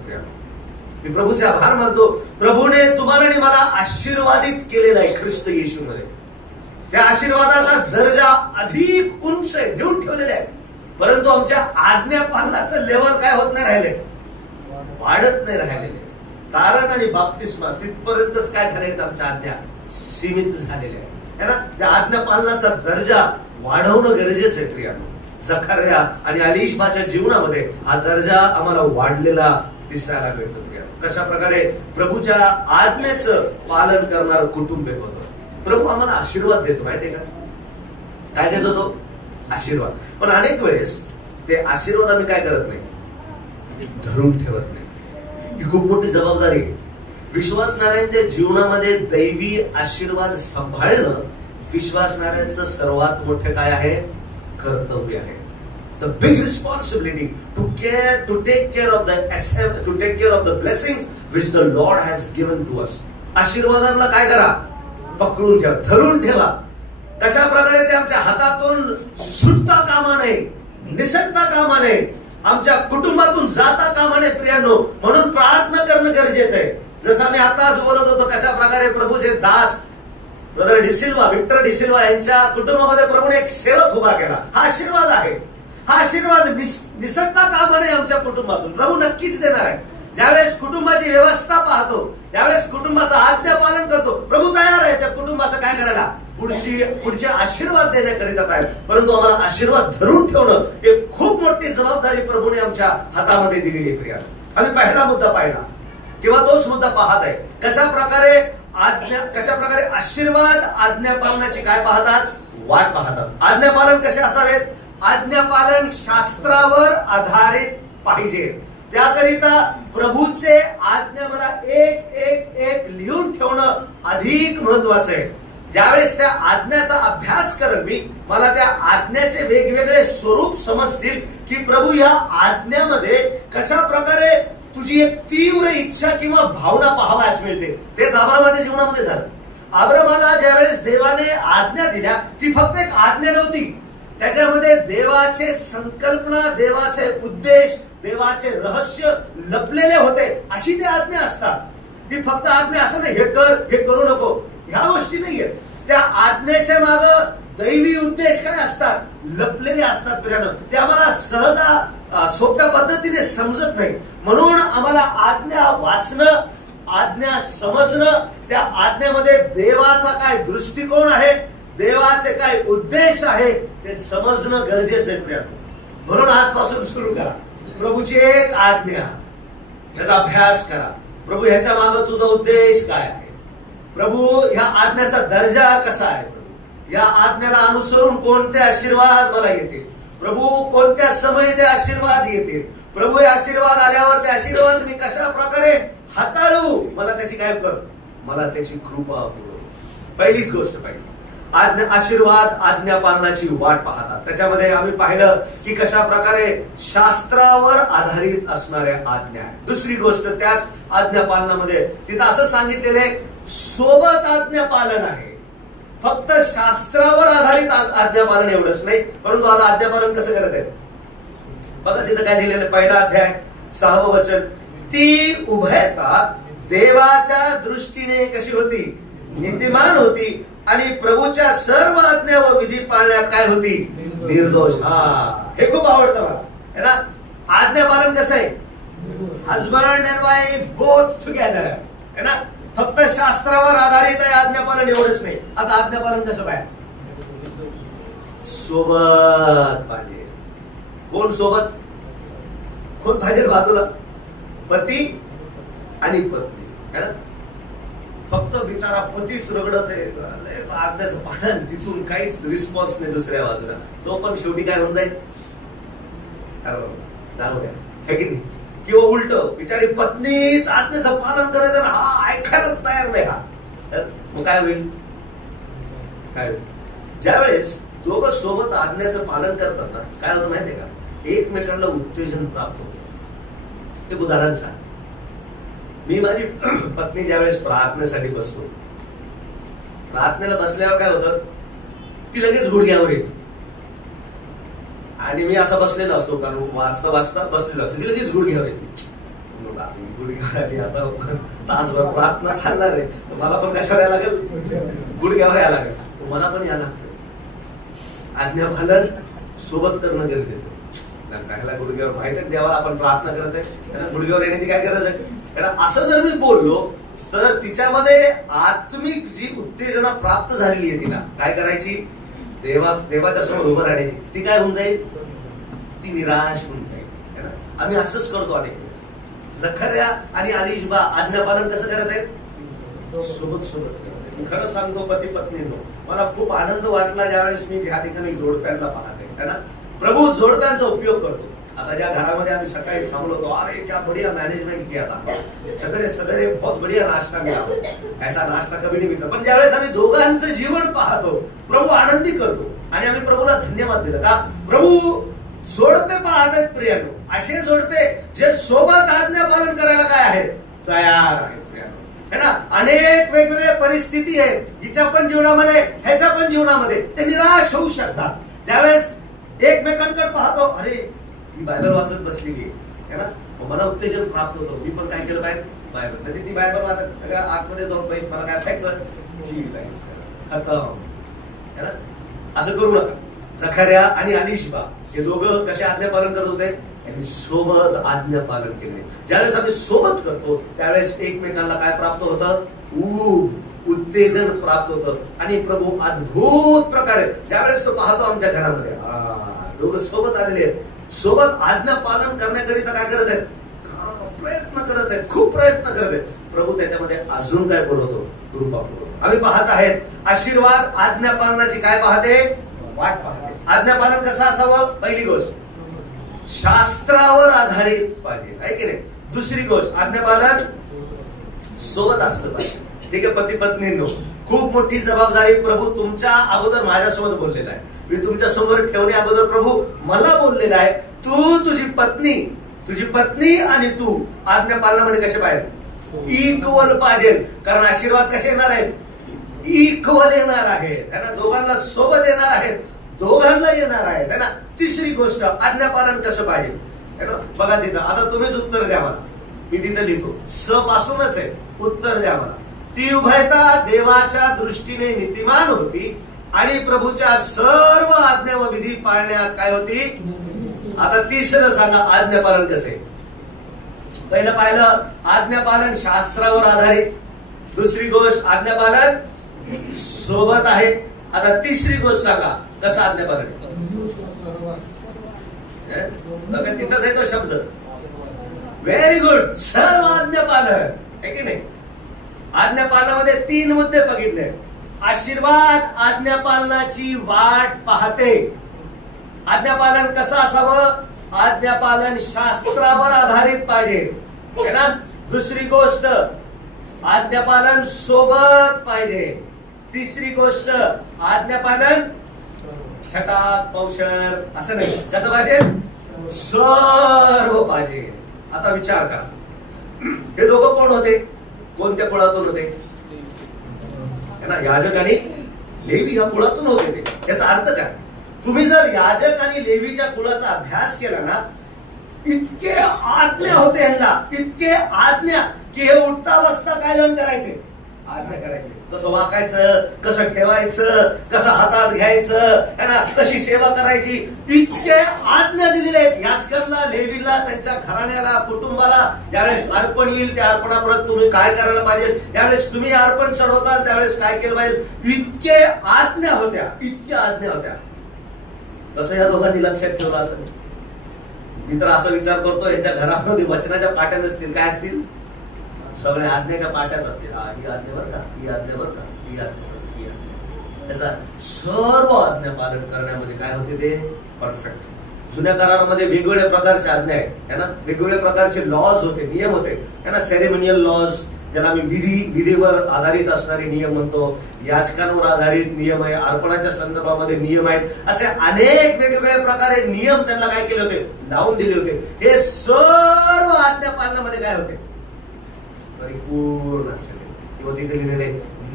मी प्रभूचे आभार मानतो, प्रभूने तुम्हाला आणि मला आशीर्वादित केलेला आहे ख्रिस्त येशूमध्ये. त्या आशीर्वादाचा दर्जा अधिक उंच आहे, देऊन ठेवलेला आहे. परंतु आमच्या आज्ञा पालनाचं लेवल काय होत नाही राहिले? वाढत नाही राहिलेले. तारण आणि बाप्तिस्मा तिथपर्यंतच काय झालेले? आमच्या आज्ञा सीमित झालेल्या आहे, है ना? त्या आज्ञा पालनाचा दर्जा वाढवणं गरजेचं आहे प्रियानो. जखर्या आणि अलिशबाच्या जीवनामध्ये हा दर्जा आम्हाला वाढलेला दिसायला मिळतो. कशा प्रकारे प्रभूच्या आज्ञेचं पालन करणारं कुटुंब होतं. प्रभू आम्हाला आशीर्वाद देतो, माहितीये का? काय देतो तो? आशीर्वाद. पण अनेक वेळेस ते आशीर्वाद आम्ही काय करत नाही, धरून ठेवत नाही. ही खूप मोठी जबाबदारी आहे. विश्वासणाऱ्यांच्या जीवनामध्ये दैवी आशीर्वाद सांभाळणं विश्वासणाऱ्यांचं सर्वात मोठं काय आहे? कर्तव्य आहे. The big responsibility to take care of the blessings which the Lord has given to us. आशीर्वादांना काय करा? पकडून ठेवा, धरून ठेवा. कशा प्रकारे ते आमच्या हातातून सुटता कामा नये, निसटता कामा नये, आमच्या कुटुंबातून जाता कामा नये प्रियानो. म्हणून प्रार्थना करणं गरजेचं आहे. जसं मी आताच बोलत होतो, कशा प्रकारे प्रभूचे दास ब्रदर डिसिल्वा, विक्टर डिसिल्वा यांच्या कुटुंबामध्ये प्रभूने एक सेवक उभा केला. हा आशीर्वाद आहे. हा आशीर्वाद निसटता कामा नये आमच्या कुटुंबातून प्रभू नक्कीच देणार आहे. ज्यावेळेस कुटुंबाची व्यवस्था पाहतो, त्यावेळेस कुटुंबाचं आज्ञा पालन करतो, प्रभू तयार आहे त्या कुटुंबाचं काय करायला? पुढचे आशीर्वाद देण्याकरिता आहे. परंतु आम्हाला आशीर्वाद धरून ठेवणं एक खूप मोठी जबाबदारी प्रभूने आमच्या हातामध्ये दिलेली आहे. प्रिया, आम्ही पहिला मुद्दा पाहिला किंवा तोच मुद्दा पाहत आहे. कशा प्रकारे आशीर्वाद आज्ञापालनाची काय पाहतात? वाट पाहतात. आज्ञापालन कसे असावेत? आज्ञापालन शास्त्रावर आधारित पाहिजे. त्याकरिता प्रभूचे आज्ञा मला एक लिहून ठेवणं अधिक महत्वाचं आहे. ज्यावेळेस त्या आज्ञाचा अभ्यास करेल मी, मला त्या आज्ञाचे वेगवेगळे स्वरूप समजतील की प्रभू या आज्ञामध्ये कशा प्रकारे तुझी एक तीव्र इच्छा किंवा भावना पाहावयास मिळते. तेच अब्रामाच्या जीवनामध्ये झालं. अब्रामाला ज्यावेळेस देवाने आज्ञा दिल्या, ती फक्त एक आज्ञा नव्हती, त्याच्यामध्ये देवाचे संकल्पना, देवाचे उद्देश, देवाचे रहस्य लपलेले होते. अशी ती आज्ञा असतात. ती फक्त आज्ञा असं नाही, हे कर, हे करू नको, ह्या गोष्टी नाहीयेत. त्या आज्ञेच्या माग दैवी उद्देश काय असतात? लपलेले असतात. प्रियानो, ते आम्हाला सहज सोप्या पद्धतीने समजत नाही. म्हणून आम्हाला आज्ञा वाचणं, आज्ञा समजणं, त्या आज्ञेमध्ये देवाचा काय दृष्टिकोन आहे, देवाचे काय उद्देश आहे, ते समजणं गरजेचं आहे. प्रियानो, म्हणून आजपासून सुरू करा. प्रभूची एक आज्ञा, त्याचा अभ्यास करा. प्रभू ह्याच्या मागे तुझा उद्देश काय आहे? प्रभू ह्या आज्ञाचा दर्जा कसा आहे? प्रभू या आज्ञेला अनुसरून कोणते आशीर्वाद मला येतील? प्रभू कोणत्या समयी ते आशीर्वाद येतील? प्रभू हे आशीर्वाद आल्यावर ते आशीर्वाद मी कशा प्रकारे हाताळू? मला त्याची काय कर? मला त्याची कृपा हो. पहिलीच गोष्ट पाहिजे, आशीर्वाद आज्ञापालनाची वाट पाहतात. त्याच्यामध्ये आम्ही पाहिलं की कशा प्रकारे शास्त्रावर आधारित असणाऱ्या आज्ञा आहे. दुसरी गोष्ट त्याच आज्ञापालनामध्ये तिथं असं सांगितलेलं आहे, सोबत आज्ञापालन आहे. फक्त शास्त्रावर आधारित आज्ञापालन एवढंच नाही, परंतु आता आज्ञापालन कसं करत आहे बघा. तिथं काय लिहिलेलं? पहिला अध्याय 6वं वचन, ती उभयता देवाच्या दृष्टीने कशी होती? नीतिमान होती आणि प्रभूच्या सर्व आज्ञा व विधी पाळण्यात काय होती? निर्दोष. हे खूप आवडतं मला, है ना? आज्ञापालन कसं आहे? Husband and wife both together, है ना? फक्त शास्त्रावर आधारित आहे आज्ञापालन एवढंच नाही. आता आज्ञापालन कसं पाहिजे? सोबत पाहिजे. कोण सोबत? कोण पाहिजे बाजूला? पती आणि पत्नी, है ना? फक्त बिचारा पतीच रगडत आहे, आज्ञाचं पालन, तिथून काहीच रिस्पॉन्स नाही दुसऱ्या बाजूला. तो पण शेवटी काय होऊन जाईल? जाणू द्या, है की नाही? किंवा उलट, बिचारी पत्नीच आज्ञेचं पालन करायचं, हा ऐकायलाच तयार नाही. हा मग काय होईल? काय होईल? ज्यावेळेस दोघं सोबत आज्ञेचं पालन करतात ना, काय होतं माहितीये का? एकमेकांना उत्तेजन प्राप्त होतं. एक उदाहरण सांग. मी माझी पत्नी ज्यावेळेस प्रार्थनेसाठी बसतो, प्रार्थनेला बसल्यावर काय होतं? ती लगेच गुडघ्यावर येते आणि मी असा बसलेलो असतो, कारण वाचता वाचता बसलेलो असतो, ती लगेच गुडघ्यावर येते. गुडघ्यावर आली, आता तासभर प्रार्थना चालणार आहे, मला पण कशावर यायला लागेल? गुडघ्यावर यायला लागेल. मला पण यायला लागतं. आज्ञापालन सोबत करणं गरजेचं. त्याला गुडघ्यावर माहिती आहे देवाला आपण प्रार्थना करत आहे, गुडघ्यावर येण्याची काय गरज आहे? असं जर मी बोललो तर तिच्यामध्ये आत्मिक जी उत्तेजना प्राप्त झालेली आहे, तिला काय करायची? देवाच्या समोर उभं राहण्याची. ती काय होऊन जाईल? ती निराश होऊन जाईल. आम्ही असंच करतो अनेक वेळेस. जखर्या आणि अलिशबा आज्ञापालन कसं करत आहेत? सोबत सोबत. खरं सांगतो पती पत्नींनो, मला खूप आनंद वाटला ज्यावेळेस मी ह्या ठिकाणी जोडप्यांना पाहते, है ना. प्रभू जोडप्यांचा उपयोग करतो. आता ज्या घरामध्ये आम्ही सकाळी थांबलो होतो, अरे क्या बढ़िया मैनेजमेंट किया था, सगळे सगळे बहुत बढ़िया नाश्ता मिळाला, ऐसा नाश्ता कभी नहीं मिळतो. पण ज्यावेळेस आम्ही दोघांचं जीवन पाहतो, प्रभू आनंदी करतो आणि आम्ही प्रभूला धन्यवाद दिलं का प्रभू जोडपे पाहत आहेत प्रियानो, असे जोडपे जे सोबत आज्ञा पालन करायला काय आहेत, तयार आहेत प्रियानो, है ना. अनेक वेगवेगळ्या परिस्थिती आहेत, हिच्या पण जीवनामध्ये ह्याच्या पण जीवनामध्ये, ते निराश होऊ शकतात. ज्यावेळेस एकमेकांकडे पाहतो, अरे मी बायबल वाचत बसलेली आहे ना, मला उत्तेजन प्राप्त होतं, मी पण काय केलं पाहिजे बायबल, कधी ती बायबल वाचत आतमध्ये जाऊन पाहिजे मला काय खायचं खतम, है ना. असं करू नका. झकर्या आणि अलिशबा हे दोघं कसे आज्ञा पालन करत होते, त्यांनी सोबत आज्ञा पालन केले. ज्यावेळेस आम्ही सोबत करतो त्यावेळेस एकमेकांना काय प्राप्त होतं, उत्तेजन प्राप्त होतं. आणि प्रभू अद्भुत प्रकारे ज्यावेळेस तो पाहतो आमच्या घरामध्ये, दोघं सोबत आलेले आहेत, सोबत आज्ञा पालन करण्याकरिता काय करत आहेत, प्रयत्न करत आहेत, खूप प्रयत्न करत आहेत. प्रभू त्याच्यामध्ये अजून काय बोलवतो, कृपा बोलवतो. आम्ही पाहत आहेत आशीर्वाद आज्ञा पालनाची काय पाहते, वाट पाहते. आज्ञा पालन कसं असावं, पहिली गोष्ट शास्त्रावर आधारित पाहिजे, आहे की नाही. दुसरी गोष्ट आज्ञा पालन सोबत असलं पाहिजे. ठीक आहे पती पत्नींनो, खूप मोठी जबाबदारी प्रभू तुमच्या अगोदर माझ्यासोबत बोललेला आहे. मी तुमच्या समोर ठेवण्या अगोदर प्रभू मला बोललेला आहे, तू तुझी पत्नी आणि तू आज्ञा पालनामध्ये कसे पाहिजे, इक्वल पाहिजे. कारण आशीर्वाद कसे येणार आहेत, इक्वल येणार आहेत, त्यांना दोघांना सोबत येणार आहेत, दोघांना येणार आहेत, है ना. तिसरी गोष्ट आज्ञा पालन कसं पाहिजे, है ना. बघा तिथं, आता तुम्हीच उत्तर द्या मला, मी तिथं लिहितो स पासूनच आहे, उत्तर द्या मला. ती उभयता देवाच्या दृष्टीने नीतिमान होती आणि प्रभूच्या सर्व आज्ञा व विधी पाळण्यात काय होती. आता तिसरं सांगा आज्ञापालन कसे. पहिलं पाहिलं आज्ञापालन शास्त्रावर आधारित, दुसरी गोष्ट आज्ञापालन सोबत आहे. आता तिसरी गोष्ट सांगा कसं आज्ञापालन, तिथंच आहे तो शब्द, व्हेरी गुड, सर्व आज्ञापालन, आहे की नाही. आज्ञापालनामध्ये 3 मुद्दे बघितले. आशीर्वाद आज्ञापालनाची वाट पाहते. आज्ञापालन कसं असावं, आज्ञापालन शास्त्रावर आधारित पाहिजे, है ना. दुसरी गोष्ट आज्ञापालन सोबत पाहिजे. तिसरी गोष्ट आज्ञापालन छटाक पौशर असं नाही, कसं पाहिजे, सर्व पाहिजे. आता विचार करा, हे दोघं कोण होते, कोणत्या कुळातून होते, है ना. याजक आणि लेवी या कुळातून होते ते. याचा अर्थ काय, तुम्ही जर याजक आणि लेवीच्या कुळाचा अभ्यास केला ना, इतके आज्ञा होते ह्यांना, इतके आज्ञा की हे उठता बसता काय जाऊन करायचे, आज्ञा करायचे. कसं वाकायचं, कसं ठेवायचं, कसं हातात घ्यायचं, है ना, कशी सेवा करायची, इतके आज्ञा दिलेले आहेत याजकांना, लेवीला, त्यांच्या घराण्याला, कुटुंबाला. ज्यावेळेस अर्पण येईल त्या अर्पणापर्यंत तुम्ही काय करायला पाहिजे, ज्यावेळेस तुम्ही अर्पण चढवताल त्यावेळेस काय केलं पाहिजे, इतके आज्ञा होत्या, इतक्या आज्ञा होत्या. कसं या दोघांनी लक्षात ठेवलं असेल. मी तर असा विचार करतो यांच्या घरामध्ये वचनाच्या पाट्या नसतील, काय असतील, सगळ्या आज्ञाच्या पाट्याच असतील. ही आज्ञेवर का, ही आज्ञेवर का, ही आज्ञेवर, ही आज्ञा, असा सर्व आज्ञा पालन करण्यामध्ये काय होते ते परफेक्ट. जुन्या करारामध्ये वेगवेगळ्या प्रकारच्या आज्ञा आहेत, है ना. वेगवेगळ्या प्रकारचे लॉज होते, नियम होते, है ना. सेरेमोनियल लॉज, ज्याला आम्ही विधीवर आधारित असणारे नियम म्हणतो, याचकांवर आधारित नियम आहे, अर्पणाच्या संदर्भामध्ये नियम आहेत, असे अनेक वेगवेगळ्या प्रकारे नियम त्यांना काय केले होते, लावून दिले होते. हे सर्व आज्ञा पालनामध्ये काय होते, परिपूर्ण असेल. किंवा तिथे लिहिलेले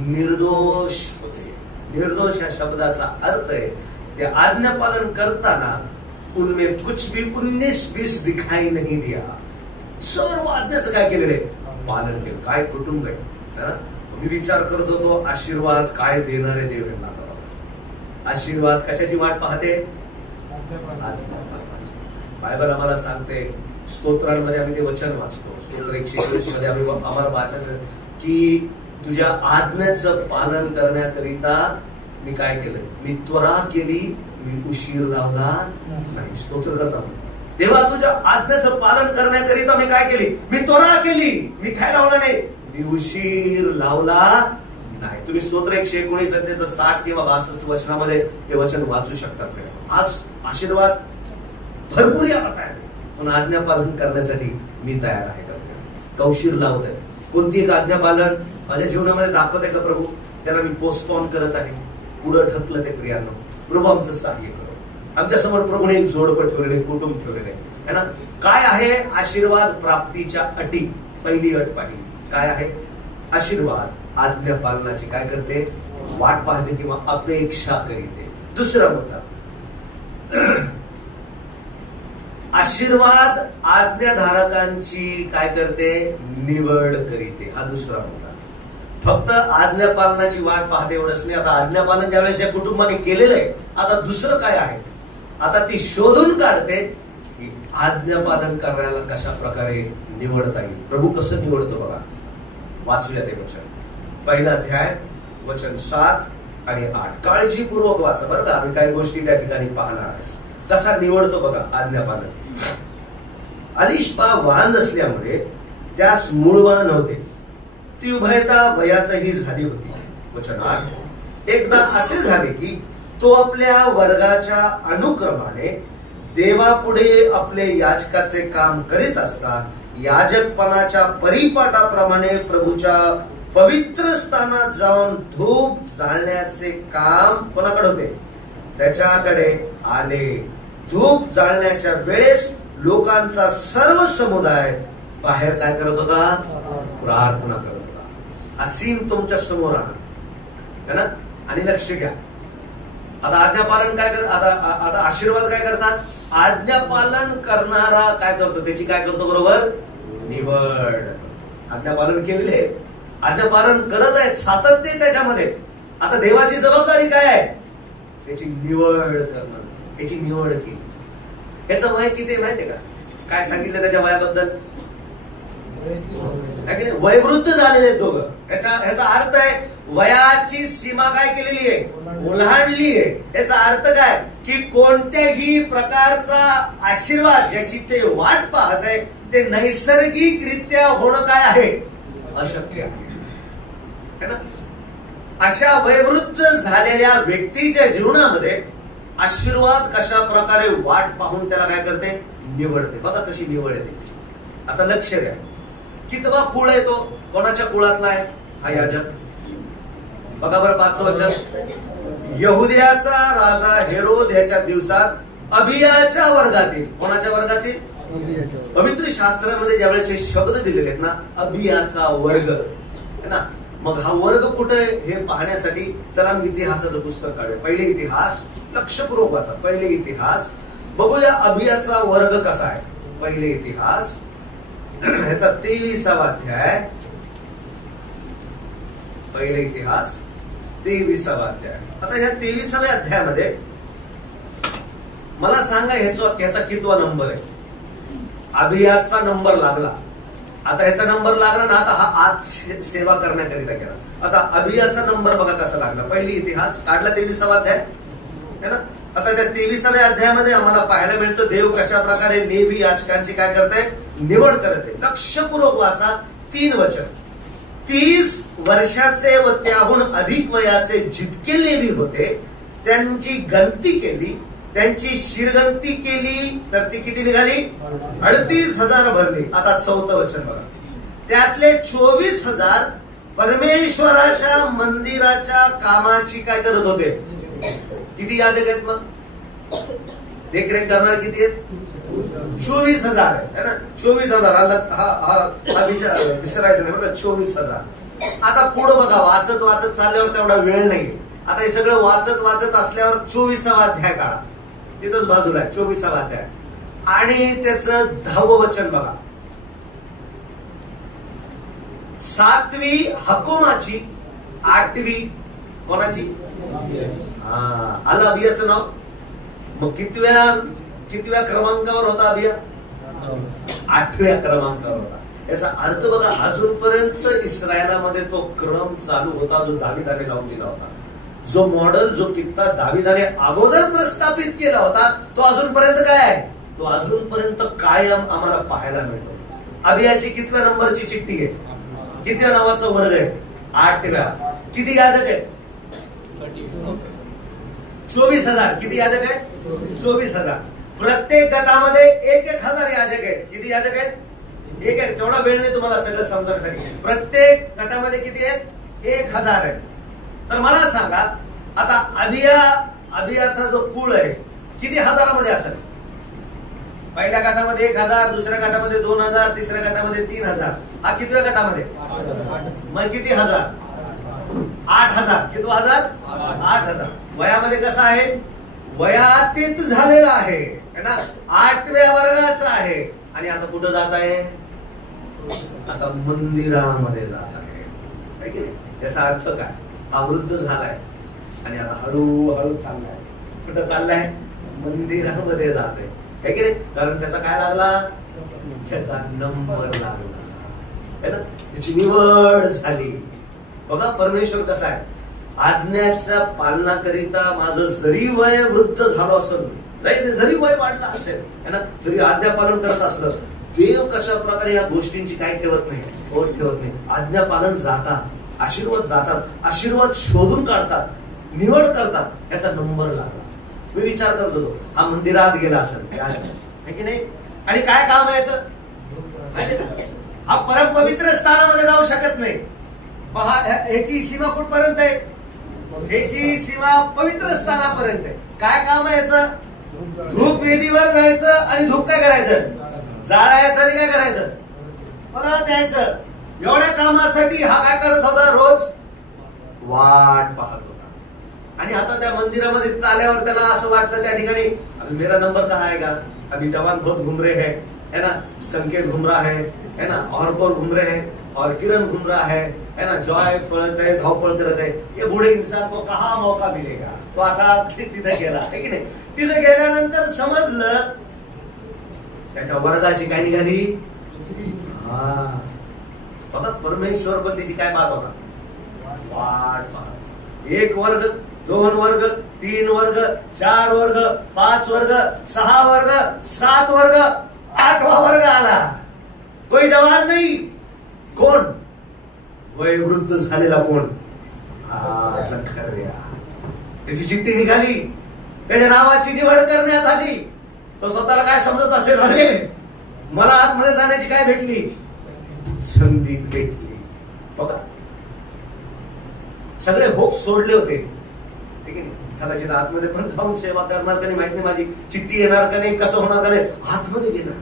निर्दोष होते. निर्दोष या शब्दाचा अर्थ आहे ते आज्ञा पालन करताना उनमें कुछ भी 19-20 दिखाई नहीं दिया. सर्व आज्ञाचं काय केलेलं आहे, पालन केलं. काय कुटुंब आहे. मी विचार करत होतो आशीर्वाद काय देणारे देव आहे. आशीर्वाद कशाची वाट पाहते, बायबल आम्हाला सांगते. स्तोत्रांमध्ये आम्ही ते वचन वाचतो, स्तोत्र 121 मध्ये आम्ही आम्हाला वाचन की तुझ्या आज्ञेचं पालन करण्याकरिता मी काय केलं, मी त्वरा केली, मी उशीर लावला नाही. स्तोत्र करता देवा तुझ्या आज्ञेचं पालन करण्याकरिता मी काय केली, मी त्वरा केली, मी काय लावला नाही, मी उशीर लावला नाही. तुम्ही स्तोत्र 119 अध्यायाचं 60 किंवा 62 वचनामध्ये ते वचन वाचू शकतात. आज आशीर्वाद भरपूर या हातात आहे, पण आज्ञा पालन करण्यासाठी मी तयार आहे का? कौशीर लावत आहे. कोणती एक आज्ञा पालन माझ्या जीवनामध्ये दाखवत आहे का प्रभू? त्याला मी पोस्टपोन करत आहे, पुढे ढकलत आहे. प्रियांनो, प्रभू आमचं सहाय्य करो. आमच्या समोर प्रभूने एक जोडपं ठेवलेले, कुटुंब ठेवलेले आहे ना. काय आहे आशीर्वाद प्राप्तीच्या अटी? पहिली अट पाहिली काय आहे? आशीर्वाद आज्ञा पालनाची काय करते? वाट पाहते किंवा अपेक्षा करीते. दुसरा मुद्दा, आशीर्वाद आज्ञाधारकांची काय करते? निवड करीते. हा दुसरा मुद्दा. फक्त आज्ञा पालनाची वाट पाहते एवढंच नाही. आता आज्ञा पालन ज्यावेळेस या कुटुंबाने केलेलं आहे, आता दुसरं काय आहे? आता ती शोधून काढते की आज्ञा पालन करायला कशा प्रकारे निवडता येईल. प्रभू कसं निवडतो बघा. वाचूया ते वचन. पहिला अध्याय वचन 7 आणि 8. काळजीपूर्वक वाचा बरं का. आम्ही काही गोष्टी त्या ठिकाणी पाहणार आहे. कसा निवडतो बघा आज्ञापालन. अलिशपा वांज असल्यामुळे त्यास मूळबाळ नव्हते, ती उभयता वयातही झाली होती. वचन 8. एकदा असे झाले की तो आपल्या वर्गाच्या अनुक्रमाने देवापुढे आपले याजकाचे काम करीत असता याजकपणाच्या परिपाठाप्रमाणे प्रभूच्या पवित्र स्थानात जाऊन धूप जाळण्याचे काम कोणाकडे होते? त्याच्याकडे आले. धूप जाळण्याच्या वेळेस लोकांचा सर्व समुदाय बाहेर काय करत होता? प्रार्थना करत होता. हा सीन तुमच्या समोर आहे ना. आणि लक्ष घ्या. आता आज्ञापालन काय करत? आता आशीर्वाद काय करतात? आज्ञापालन करणारा काय करतो? त्याची काय करतो? बरोबर निवड. आज्ञापालन केलेले, आज्ञापालन करत आहेत, सातत्य त्याच्यामध्ये. आता देवाची जबाबदारी काय आहे? त्याची निवड करणं. याची निवड केली. याचं वय किती माहितीये का? काय सांगितलं त्याच्या वयाबद्दल? वयवृद्ध झालेले दोघं. ह्याचा अर्थ आहे वयाची सीमा काय केलेली आहे? ओलांडली आहे. याचा अर्थ काय? की कोणत्याही प्रकारचा आशीर्वाद ज्याची ते वाट पाहत आहे ते नैसर्गिकरित्या होणं काय आहे? अशक्य आहे ना. अशा वयवृद्ध झालेल्या व्यक्तीच्या जीवनामध्ये आशीर्वाद कशा प्रकारे वाट पाहून त्याला काय करते? निवडते. बघा कशी निवड आहे त्याची. आता लक्ष द्या. कितवा कुळ आहे तो? कोणाच्या कुळातला आहे हा याजक? बघा बरं 5 वचन. यहुद्याचा राजा हेरोद ह्याच्या दिवसात अबियाच्या वर्गातील. कोणाच्या वर्गातील? पवित्र शास्त्रामध्ये ज्यावेळेस हे शब्द दिलेले आहेत ना, अबियाचा वर्ग है ना. मग हा वर्ग कुठे हे पाहण्यासाठी चला मी इतिहासाचं पुस्तक काढूया. पहिले इतिहास लक्षपूर्वक वाचा. पहिले इतिहास बघूया अबियाचा वर्ग कसा आहे. पहिले इतिहास ह्याचा 23वा अध्याय. पहिले इतिहास 23वा अध्याय. आता ह्या 23व्या अध्यायामध्ये मला सांगा ह्याचा कितवा नंबर आहे? अभियाचा नंबर लागला. आता ह्याचा नंबर लागला ना. आता हा आज सेवा करण्याकरिता गेला. आता अभियाचा नंबर बघा कसा लागला. पहिली इतिहास काढला 23वा अध्याय है ना. आता त्या 23व्या अध्यायामध्ये आम्हाला पाहायला मिळतं देव कशा प्रकारे लेवी याजकांची काय करते? निवड करते. लक्षपूर्वक वाचा. 3 वचन. 30 वर्षाचे व त्याहून अधिक वयाचे जितके लेवी होते त्यांची गणती केली. त्यांची शिरगंती केली तर ती किती निघाली? 38,000 भरली. आता 4थं वचन बघा. त्यातले 24,000 परमेश्वराच्या मंदिराच्या कामाची काय करत होते? किती याजक आहेत मग? देखरेख करणार किती आहेत? 24,000 आहे ना. 24,000 हा विसरायचं नाही बघा. 24,000. आता पुढे बघा. वाचत वाचत चालल्यावर तेवढा वेळ नाही. आता हे सगळं वाचत वाचत असल्यावर 24वा अध्याय काढा. तिथंच बाजूला आहे 24वा अध्याय. आणि त्याचं 10वं वचन बघा. 7वी हकुमाची, 8वी कोणाची? आलं अभियाचं नाव. मग कितव्या क्रमांकावर होता अभिया? 8व्या क्रमांकावर होता. याचा अर्थ बघा अजूनपर्यंत इस्रायलामध्ये तो क्रम चालू होता जो दाविदाने लावून दिला होता. जो मॉडेल जो कित्ता दाविदाने अगोदर प्रस्थापित केला होता तो अजूनपर्यंत काय आहे? तो अजूनपर्यंत कायम आम्हाला पाहायला मिळतो. अभियाची कितव्या नंबरची चिठ्ठी आहे? कितव्या नावाचा वर्ग आहे? 8व्या. किती याजक आहेत? 24,000. किती याजक आहेत? 24,000. प्रत्येक गटामध्ये 1,000 याजक आहेत. किती याजक आहेत? एक आहे. तेवढा वेळ नाही तुम्हाला सगळं समजण्यासाठी. प्रत्येक गटामध्ये किती आहेत? 1,000 आहेत. तर मला सांगा, आता अभियाचा जो कुळ आहे किती हजारामध्ये असेल? पहिल्या गटामध्ये 1,000, दुसऱ्या गटामध्ये 2,000, तिसऱ्या गटामध्ये 3,000. हा कितव्या गटामध्ये? मग किती हजार? 8,000. किती हजार? 8,000. वयामध्ये कसं आहे? वयातीत झालेला आहे ना, 8व्या वर्गाचा आहे. आणि आता कुठं जात आहे? आता मंदिरामध्ये जात आहे की नाही? याचा अर्थ काय? हा वृद्ध झालाय आणि आता हळूहळू चाललाय. कुठं चाललाय? मंदिरामध्ये जात आहे की नाही? कारण त्याचा काय लागला? त्याचा नंबर लागला है ना, त्याची निवड झाली. बघा परमेश्वर कसा आहे, आज्ञाच्या पालनाकरिता माझं जरी वय वृद्ध झालं असेल, जरी वय वाढलं असेल है ना, जरी आज्ञा पालन करत असलं, देव कशा प्रकारे या गोष्टींची काय ठेवत नाही, ओढ ठेवत नाही. आज्ञा पालन जातात, आशीर्वाद जातात, आशीर्वाद शोधून काढतात, निवड करतात. याचा नंबर लागला. मी विचार करत होतो, हा मंदिरात गेला असेल है की नाही, आणि काय काम आहे याचं माहिती का? हा परम पवित्र स्थानामध्ये जाऊ शकत नाही. ह्याची सीमा कुठपर्यंत आहे? ह्याची सीमा पवित्र स्थानापर्यंत आहे. काय काम आहे याचं? धूप वेदीवर जायचं आणि धूप काय करायचं? जाळायचं आणि काय करायचं? परत यायचं. एवढ्या कामासाठी हा काय करत होता? रोज वाट पाहत होता. आणि आता त्या मंदिरामध्ये आल्यावर त्याला असं वाटलं त्या ठिकाणी, अभी मेरा नंबर कहाँ आएगा? अभी जवान बहुत घूम रहे है ना, संकेत घूम रहा है ना, और कौन घूम रहे हैं, और किरण घूम रहा है ना, जॉय पळत आहे, धावपळ करत आहे. ये बूढ़े इंसान को कहा मौका मिलेगा? तो असा तिथे गेला है की नाही. तिथे गेल्यानंतर समजलं त्याच्या वर्गाची काय निघाली. बघा परमेश्वर पण तिची काय बात होता? वाट पाहत. 1 वर्ग, 2 वर्ग, 3 वर्ग, 4 वर्ग, 5 वर्ग, 6 वर्ग, 7 वर्ग, 8वा वर्ग आला. कोई जवान नाही. कोण? वयोवृद्ध झालेला कोण? जखर्या. त्याची चिठ्ठी निघाली, त्याच्या नावाची निवड करण्यात आली. तो स्वतःला काय समजत असेल? अरे मला आतमध्ये जाण्याची काय भेटली? संधी भेटली. बघा सगळे होप सोडले होते ठीक आहे. कदाचित आतमध्ये पण जाऊन सेवा करणार का नाही माहित नाही, माझी चिठ्ठी येणार का नाही, कसं होणार का नाही, आतमध्ये गेला.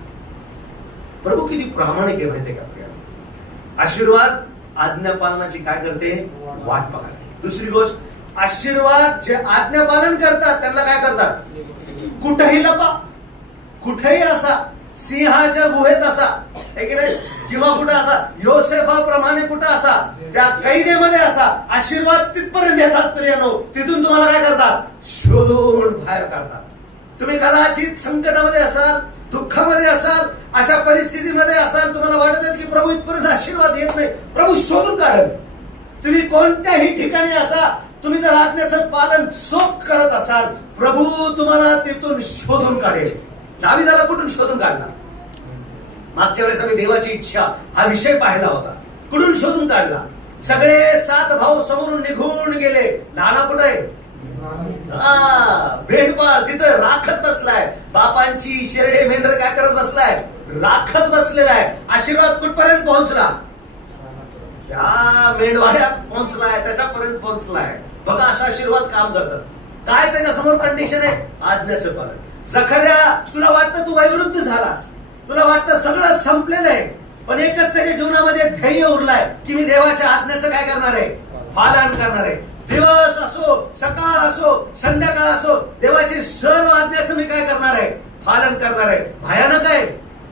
प्रभू किती प्रामाणिक आहे माहितीये का आपल्याला. आशीर्वाद आज्ञा पालनाची काय करते? वाट पाहते. दुसरी गोष्ट, आशीर्वाद जे आज्ञा पालन करतात त्यांना काय करतात? कुठेही लपा, कुठेही असा, सिंहाच्या गुहेत असा किंवा कुठं असा, योसेफाप्रमाणे कुठं असा, त्या कैदेमध्ये असा, आशीर्वाद तिथपर्यंत येतात प्रियानो. तिथून तुम्हाला काय करतात? शोधून बाहेर काढतात. तुम्ही कदाचित संकटामध्ये असाल, दुःखामध्ये असाल, अशा परिस्थितीमध्ये असाल, तुम्हाला वाटत आहे की प्रभू इथपर्यंत आशीर्वाद येत नाही, प्रभू शोधून काढेल. तुम्ही कोणत्याही ठिकाणी असा, तुम्ही जर आज्ञेचं पालन चोख करत असाल, प्रभू तुम्हाला तिथून शोधून काढेल. दाविदाला कुठून शोधून काढला? मागच्या वेळेस आम्ही देवाची इच्छा हा विषय पाहिला होता. कुठून शोधून काढला? सगळे 7 भाऊ समोरून निघून गेले. लहाना कुठे आहे? भेंडपाळ तिथं राखत बसलाय. बापांची शेरडे मेंढर काय करत बसलाय? राखत बसलेला आहे. आशीर्वाद कुठपर्यंत पोहोचला? त्या मेंढवाड्यात पोहोचलाय, त्याच्यापर्यंत पोहोचलाय. बघा असा आशीर्वाद काम करतात. काय त्याच्यासमोर कंडिशन आहे? आज्ञाचं पालन. जखर्या, तुला वाटतं तू वयोवृद्ध झालास, तुला वाटतं सगळं संपलेलं आहे, पण एकच त्याच्या जीवनामध्ये ध्येय उरलाय की मी देवाच्या आज्ञेचं काय करणार आहे? पालन करणार आहे. दिवस असो, सकाळ असो, संध्याकाळ असो, देवाची सर्व आज्ञाचं मी काय करणार आहे? पालन करणार आहे. भयानक आहे,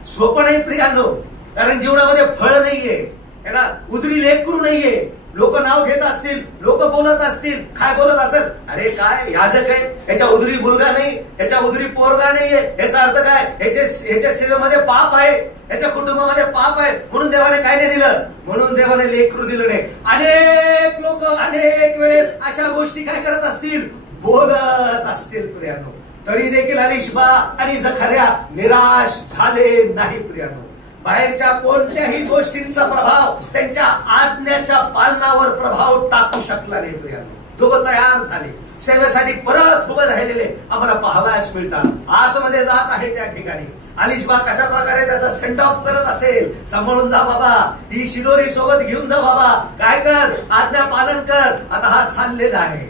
सोपं नाही प्रियांनो, कारण जीवनामध्ये फळ नाहीये है ना, उदरी लेकरू नाहीये. लोक नाव घेत असतील, लोक बोलत असतील, काय बोलत असेल? अरे काय याजक आहे, याच्या उदरी मुलगा नाही, याच्या उदरी पोरगा नाहीये, याचा अर्थ काय? याच्या सेवेमध्ये पाप आहे, याच्या कुटुंबामध्ये पाप आहे, म्हणून देवाने काय नाही दिलं? म्हणून देवाने लेकरू दिलं नाही. अनेक लोक अनेक वेळेस अशा गोष्टी काय करत असतील? बोलत असतील प्रियांनो. तरी देखील अलिशबा आणि जखर्या निराश झाले नाही प्रियांनो. बाहेरच्या कोणत्याही गोष्टींचा प्रभाव त्यांच्या आज्ञाच्या पालनावर प्रभाव टाकू शकला नाही. प्रियांनो, दोघं तयार झाले, सेवेसाठी परत उभे राहिलेले आम्हाला पाहावयास मिळतात. आतमध्ये जात आहे त्या ठिकाणी. अलिशबा कशा प्रकारे त्याचा सेंड ऑफ करत असेल, सांभाळून जा बाबा, ही शिदोरी सोबत घेऊन जा बाबा, काय कर, आज्ञा पालन कर. आता हा चाललेला आहे,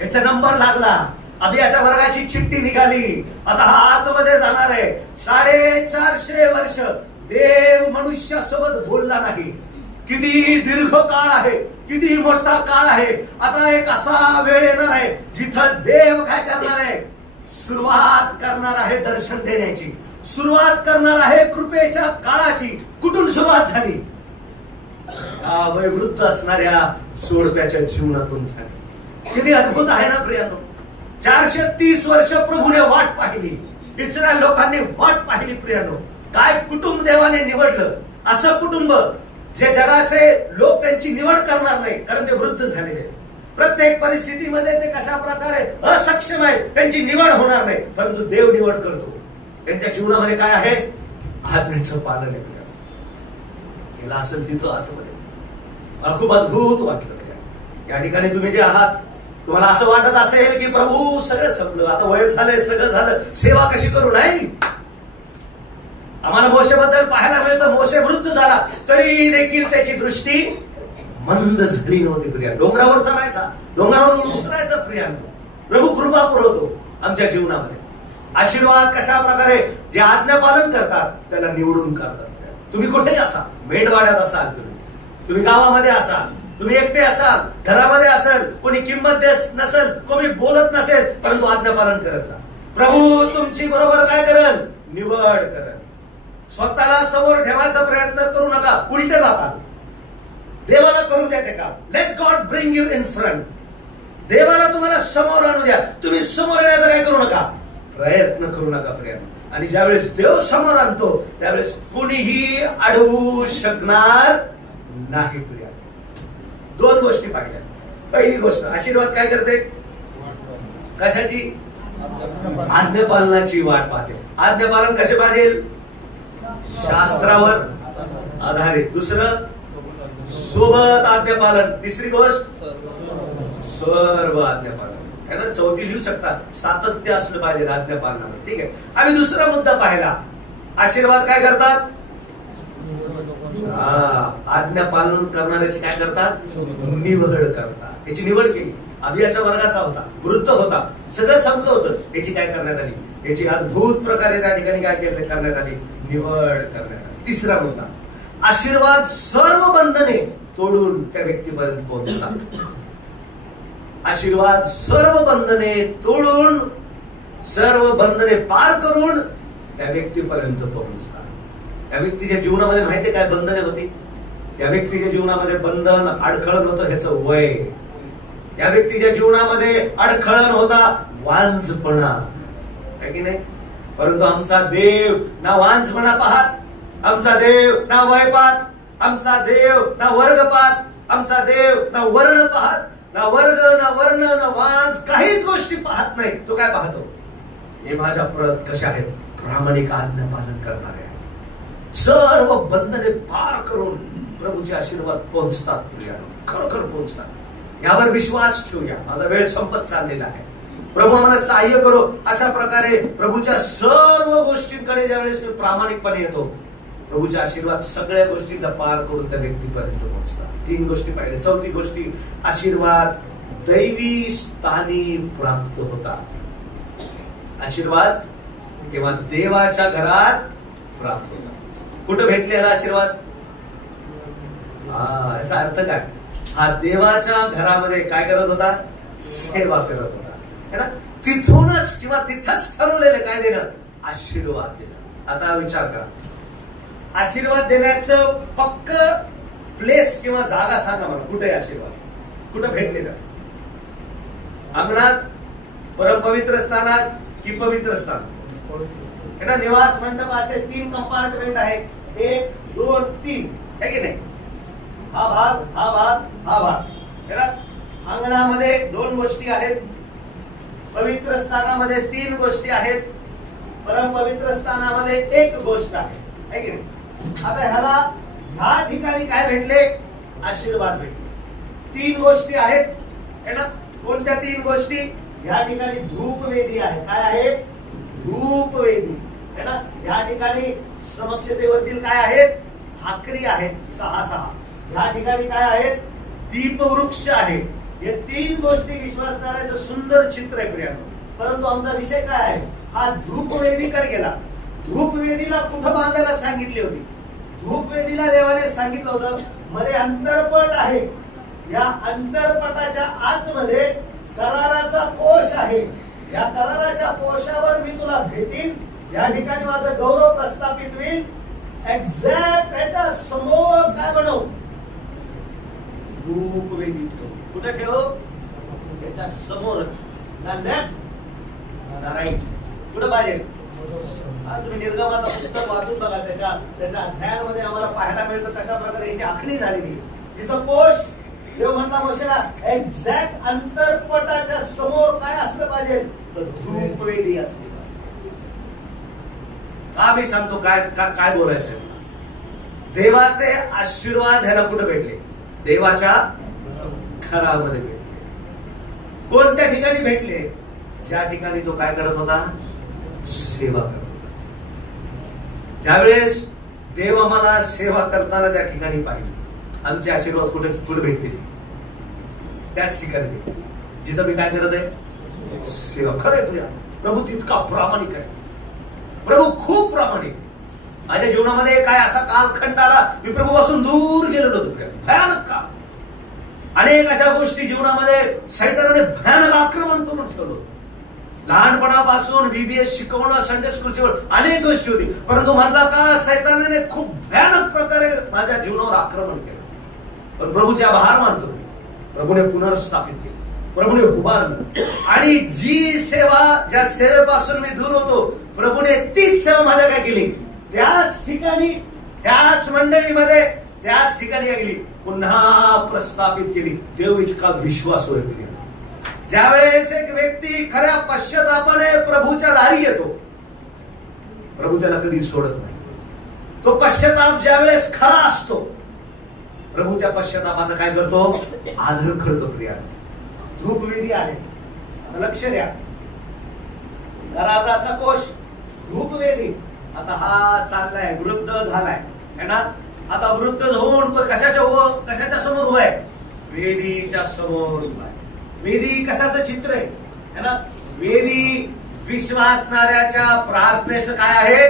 याचा नंबर लागला, अभियाच्या वर्गाची चिठ्ठी निघाली, आता हा आतमध्ये जाणार आहे. 450 वर्ष देव मनुष्यासोबत बोलला नाही. किती दीर्घ काळ आहे, किती मोठा काळ आहे. आता एक असा वेळ येणार आहे जिथं देव काय करणार आहे, सुरुवात करणार आहे दर्शन देण्याची, सुरुवात करणार आहे कृपेच्या काळाची. कुठून सुरुवात झाली? वयोवृद्ध असणाऱ्या जोडप्याच्या जीवनातून झाली. किती अद्भुत आहे ना प्रियांनो. 430 वर्ष प्रभूने वाट पाहिली, इस्रायल लोकांनी वाट पाहिली. प्रियांनो, काय कुटुंब देवाने निवडलं, असं कुटुंब जे जगाचे लोक त्यांची निवड करणार नाही, कारण ते वृद्ध झालेले. प्रत्येक परिस्थितीमध्ये ते कशा प्रकारे असक्षम आहेत, त्यांची निवड होणार नाही, परंतु देव निवड करतो. त्यांच्या जीवनामध्ये काय आहे? आज्ञेचं पालन आहे. गेला असेल तिथं आतमध्ये मला खूप अद्भुत वाटलं. या ठिकाणी तुम्ही जे आहात, तुम्हाला असं वाटत असेल की प्रभू सगळं संपलं, आता वय झालंय, सगळं झालं, सेवा कशी करू? नाही. आम्हाला मोशेबद्दल पाहायला मिळतं, मोशे वृद्ध झाला तरी देखील त्याची दृष्टी मंद झाली नव्हती. प्रिया, डोंगरावर चढायचा, डोंगरावर उतरायचा. प्रियांनो, प्रभू कृपा पुरवतो आमच्या जीवनामध्ये. आशीर्वाद कशा प्रकारे जे आज्ञा पालन करतात त्याला निवडून करतात. तुम्ही कुठेही असाल, मेढवाड्यात असाल, तुम्ही गावामध्ये असाल, तुम्ही एकटे असाल, घरामध्ये असाल, कोणी किंमत देत नसेल, कोणी बोलत नसेल, परंतु आज्ञा पालन करायचा. प्रभू तुमची बरोबर काय करेल? निवड करेल. स्वतःला समोर ठेवायचा प्रयत्न करू नका, उलटे जातात. देवाला करू द्या ते काम. Let God bring you in front. देवाला तुम्हाला समोर आणू द्या, तुम्ही समोर येण्याचं काय करू नका, प्रयत्न करू नका. प्रयत्न. आणि ज्यावेळेस देव समोर आणतो त्यावेळेस कोणीही अडवू शकणार नाही. प्रिया, दोन गोष्टी पाहिल्या. पहिली गोष्ट, आशीर्वाद काय करते? कशाची? आज्ञा पालनाची वाट पाहते. आज्ञा पालन कसे पाहिजे? शास्त्रावर आधारित. दुसरं, सोबत आज्ञा पालन. तिसरी गोष्ट, सर्व आज्ञा पालन. है ना? चौथी लिहू शकता, सातत्य असलं पाहिजे आज्ञा पालनामध्ये. ठीक आहे. आम्ही दुसरा मुद्दा पाहिला, आशीर्वाद काय करतात? आज्ञा पालन करणाऱ्याची काय करतात? निवड करतात. याची निवड केली. अभियाच्या वर्गाचा होता, वृद्ध होता, सगळं संपलं होतं, याची काय करण्यात आली? याची अद्भुत प्रकारे त्या ठिकाणी काय केलं, करण्यात आली? निवड करण्यात आली. तिसरा मुद्दा, आशीर्वाद सर्व बंधने तोडून त्या व्यक्तीपर्यंत पोहोचतात. आशीर्वाद सर्व बंधने तोडून, सर्व बंधने पार करून त्या व्यक्तीपर्यंत पोहोचतात. या व्यक्तीच्या जीवनामध्ये माहितीये काय बंधने होती? या व्यक्तीच्या जीवनामध्ये बंधन, अडखळण होतं ह्याचं वय. या व्यक्तीच्या जीवनामध्ये अडखळण होता वांझपणा, है की नाही? परंतु आमचा देव ना वांझपणा पाहत, आमचा देव ना वय पाहत, आमचा देव ना वर्ग पाहत, आमचा देव ना वर्ण पाहत, ना वर्ग ना वर्ण ना वांझ, काहीच गोष्टी पाहत नाही. तो काय पाहतो? हे माझ्या प्रत कशा आहेत? प्रामाणिक आज्ञा पालन करणारे आहेत. सर्व बंधने पार करून प्रभूचे आशीर्वाद पोहोचतात. प्रियानो, खरोखर पोहोचतात. यावर विश्वास ठेवूया. माझा वेळ संपत चाललेला आहे. प्रभू आम्हाला सहाय्य करो. अशा प्रकारे प्रभूच्या सर्व गोष्टींकडे ज्यावेळेस मी प्रामाणिकपणे येतो, प्रभूचे आशीर्वाद सगळ्या गोष्टींना पार करून त्या व्यक्तीपर्यंत पोहोचतात. 3 गोष्टी पाहिल्या. चौथी गोष्टी, आशीर्वाद दैवी स्थानी प्राप्त होतात. आशीर्वाद किंवा देवाच्या घरात प्राप्त होतात. कुठं भेटलेला आशीर्वाद? याचा अर्थ काय? हा देवाच्या घरामध्ये काय करत होता? सेवा करत होता, है ना? तिथूनच किंवा तिथंच ठरवलेलं काय देणं? आशीर्वाद देणं. आता विचार करा, आशीर्वाद देण्याचं पक्क प्लेस किंवा जागा सांगा मला. कुठे आशीर्वाद? कुठं भेटलेलं? अंगणात, परमपवित्र स्थानात की पवित्र स्थान? है ना? निवास मंडपाचे 3 कंपार्टमेंट आहेत, 1, 2, 3, है की नाही? हा भाग, हा भाग, हा भाग, है ना? अंगणामध्ये 2 गोष्टी आहेत, पवित्र स्थानामध्ये 3 गोष्टी आहेत, परमपवित्र स्थानामध्ये 1 गोष्ट आहे, है की नाही? आता ह्या ठिकाणी काय भेटले? आशीर्वाद भेटले. 3 गोष्टी आहेत है ना. कोणत्या 3 गोष्टी? या ठिकाणी धूपवेदी आहे. काय आहे? धूपवेदी है ना. या ठिकाणी समक्षतेवरतील काय आहेत? भाकरी आहेत 6. या ठिकाणी काय आहेत? दीपवृक्ष आहे. हे 3 गोष्टी विश्वासणाऱ्याचं सुंदर चित्र आहे प्रियांनो. परंतु आमचा विषय काय आहे? हा धूपवेदीकडे गेला. धूपवेदीला कुठं बांधायला सांगितली होती? धूपवेदीला देवाने सांगितलं होतं मध्ये अंतरपट आहे. या अंतरपटाच्या आतमध्ये कराराचा कोश आहे. या कराराच्या कोशावर मी तुला भेटीन. या ठिकाणी माझं गौरव प्रस्थापित होईल. एक्झॅक्ट त्याच्या समोर काय बनव? धूपवेदी ठेव. कुठे ठेव? त्याच्या समोर. ना लेफ्ट ना राईट. कुठं पाहिजे? तुम्ही निर्गमाचं पुस्तक वाचून बघा. त्याच्या अध्यायामध्ये आम्हाला पाहायला मिळतं कशा प्रकारे याची आखणी झालेली. तिथं कोश देव म्हणला मोशेला एक्झॅक्ट अंतरपटाच्या समोर काय असलं पाहिजे? तर धूपवेदी असली पाहिजे. का मी सांगतो काय बोलायचंय? देवाचे आशीर्वाद ह्याला कुठे भेटले? देवाच्या घरामध्ये भेटले. कोणत्या ठिकाणी भेटले? ज्या ठिकाणी तो काय करत होता? सेवा करत होता. ज्यावेळेस देव आम्हाला सेवा करताना त्या ठिकाणी पाहिजे. आमचे आशीर्वाद कुठे भेटतील? त्याच ठिकाणी जिथं मी काय करत आहे? सेवा. खरंय तुझ्या प्रभू तितका प्रामाणिक आहे. प्रभू खूप प्रामाणिक. माझ्या जीवनामध्ये काय असा कालखंड आला मी प्रभूपासून दूर गेलेलो होतो. भयानक काळ. अनेक अशा गोष्टी जीवनामध्ये सैतानाने भयानक आक्रमण करून ठेवलं. लहानपणापासून बीबीएस शिकवणं, संडे स्कूलची अनेक गोष्टी होती. परंतु माझा काळ सैतानाने खूप भयानक प्रकारे माझ्या जीवनावर आक्रमण केलं. पण प्रभूचे आभार मानतो. प्रभूने पुनर्स्थापित केले. प्रभूने उभारलं. आणि जी सेवा, ज्या सेवेपासून मी दूर होतो, प्रभूने तीच सेवा माझ्या काय केली? त्याच ठिकाणी, त्याच मंडळीमध्ये, त्याच ठिकाणी गेली पुन्हा प्रस्थापित केली. देव इतका विश्वास होईल. ज्यावेळेस एक व्यक्ती खऱ्या पश्चातापाने प्रभूच्या दारी येतो, प्रभू त्याला कधी सोडत नाही. तो पश्चाताप ज्यावेळेस खरा असतो, प्रभू त्या पश्चातापाचा काय करतो? आदर करतो. प्रिया धूपवेदी आहे. लक्ष द्या. कराराचा कोश, धूपवेदी. आता हा चाललाय, वृद्ध झालाय है ना. आता वृद्ध होऊन कशाच्या समोर उभा आहे? वेदीच्या समोर उभा आहे. वेदी कशाचं चित्र आहे ना. वेदी विश्वासणाऱ्याच्या प्रार्थनेचं काय आहे?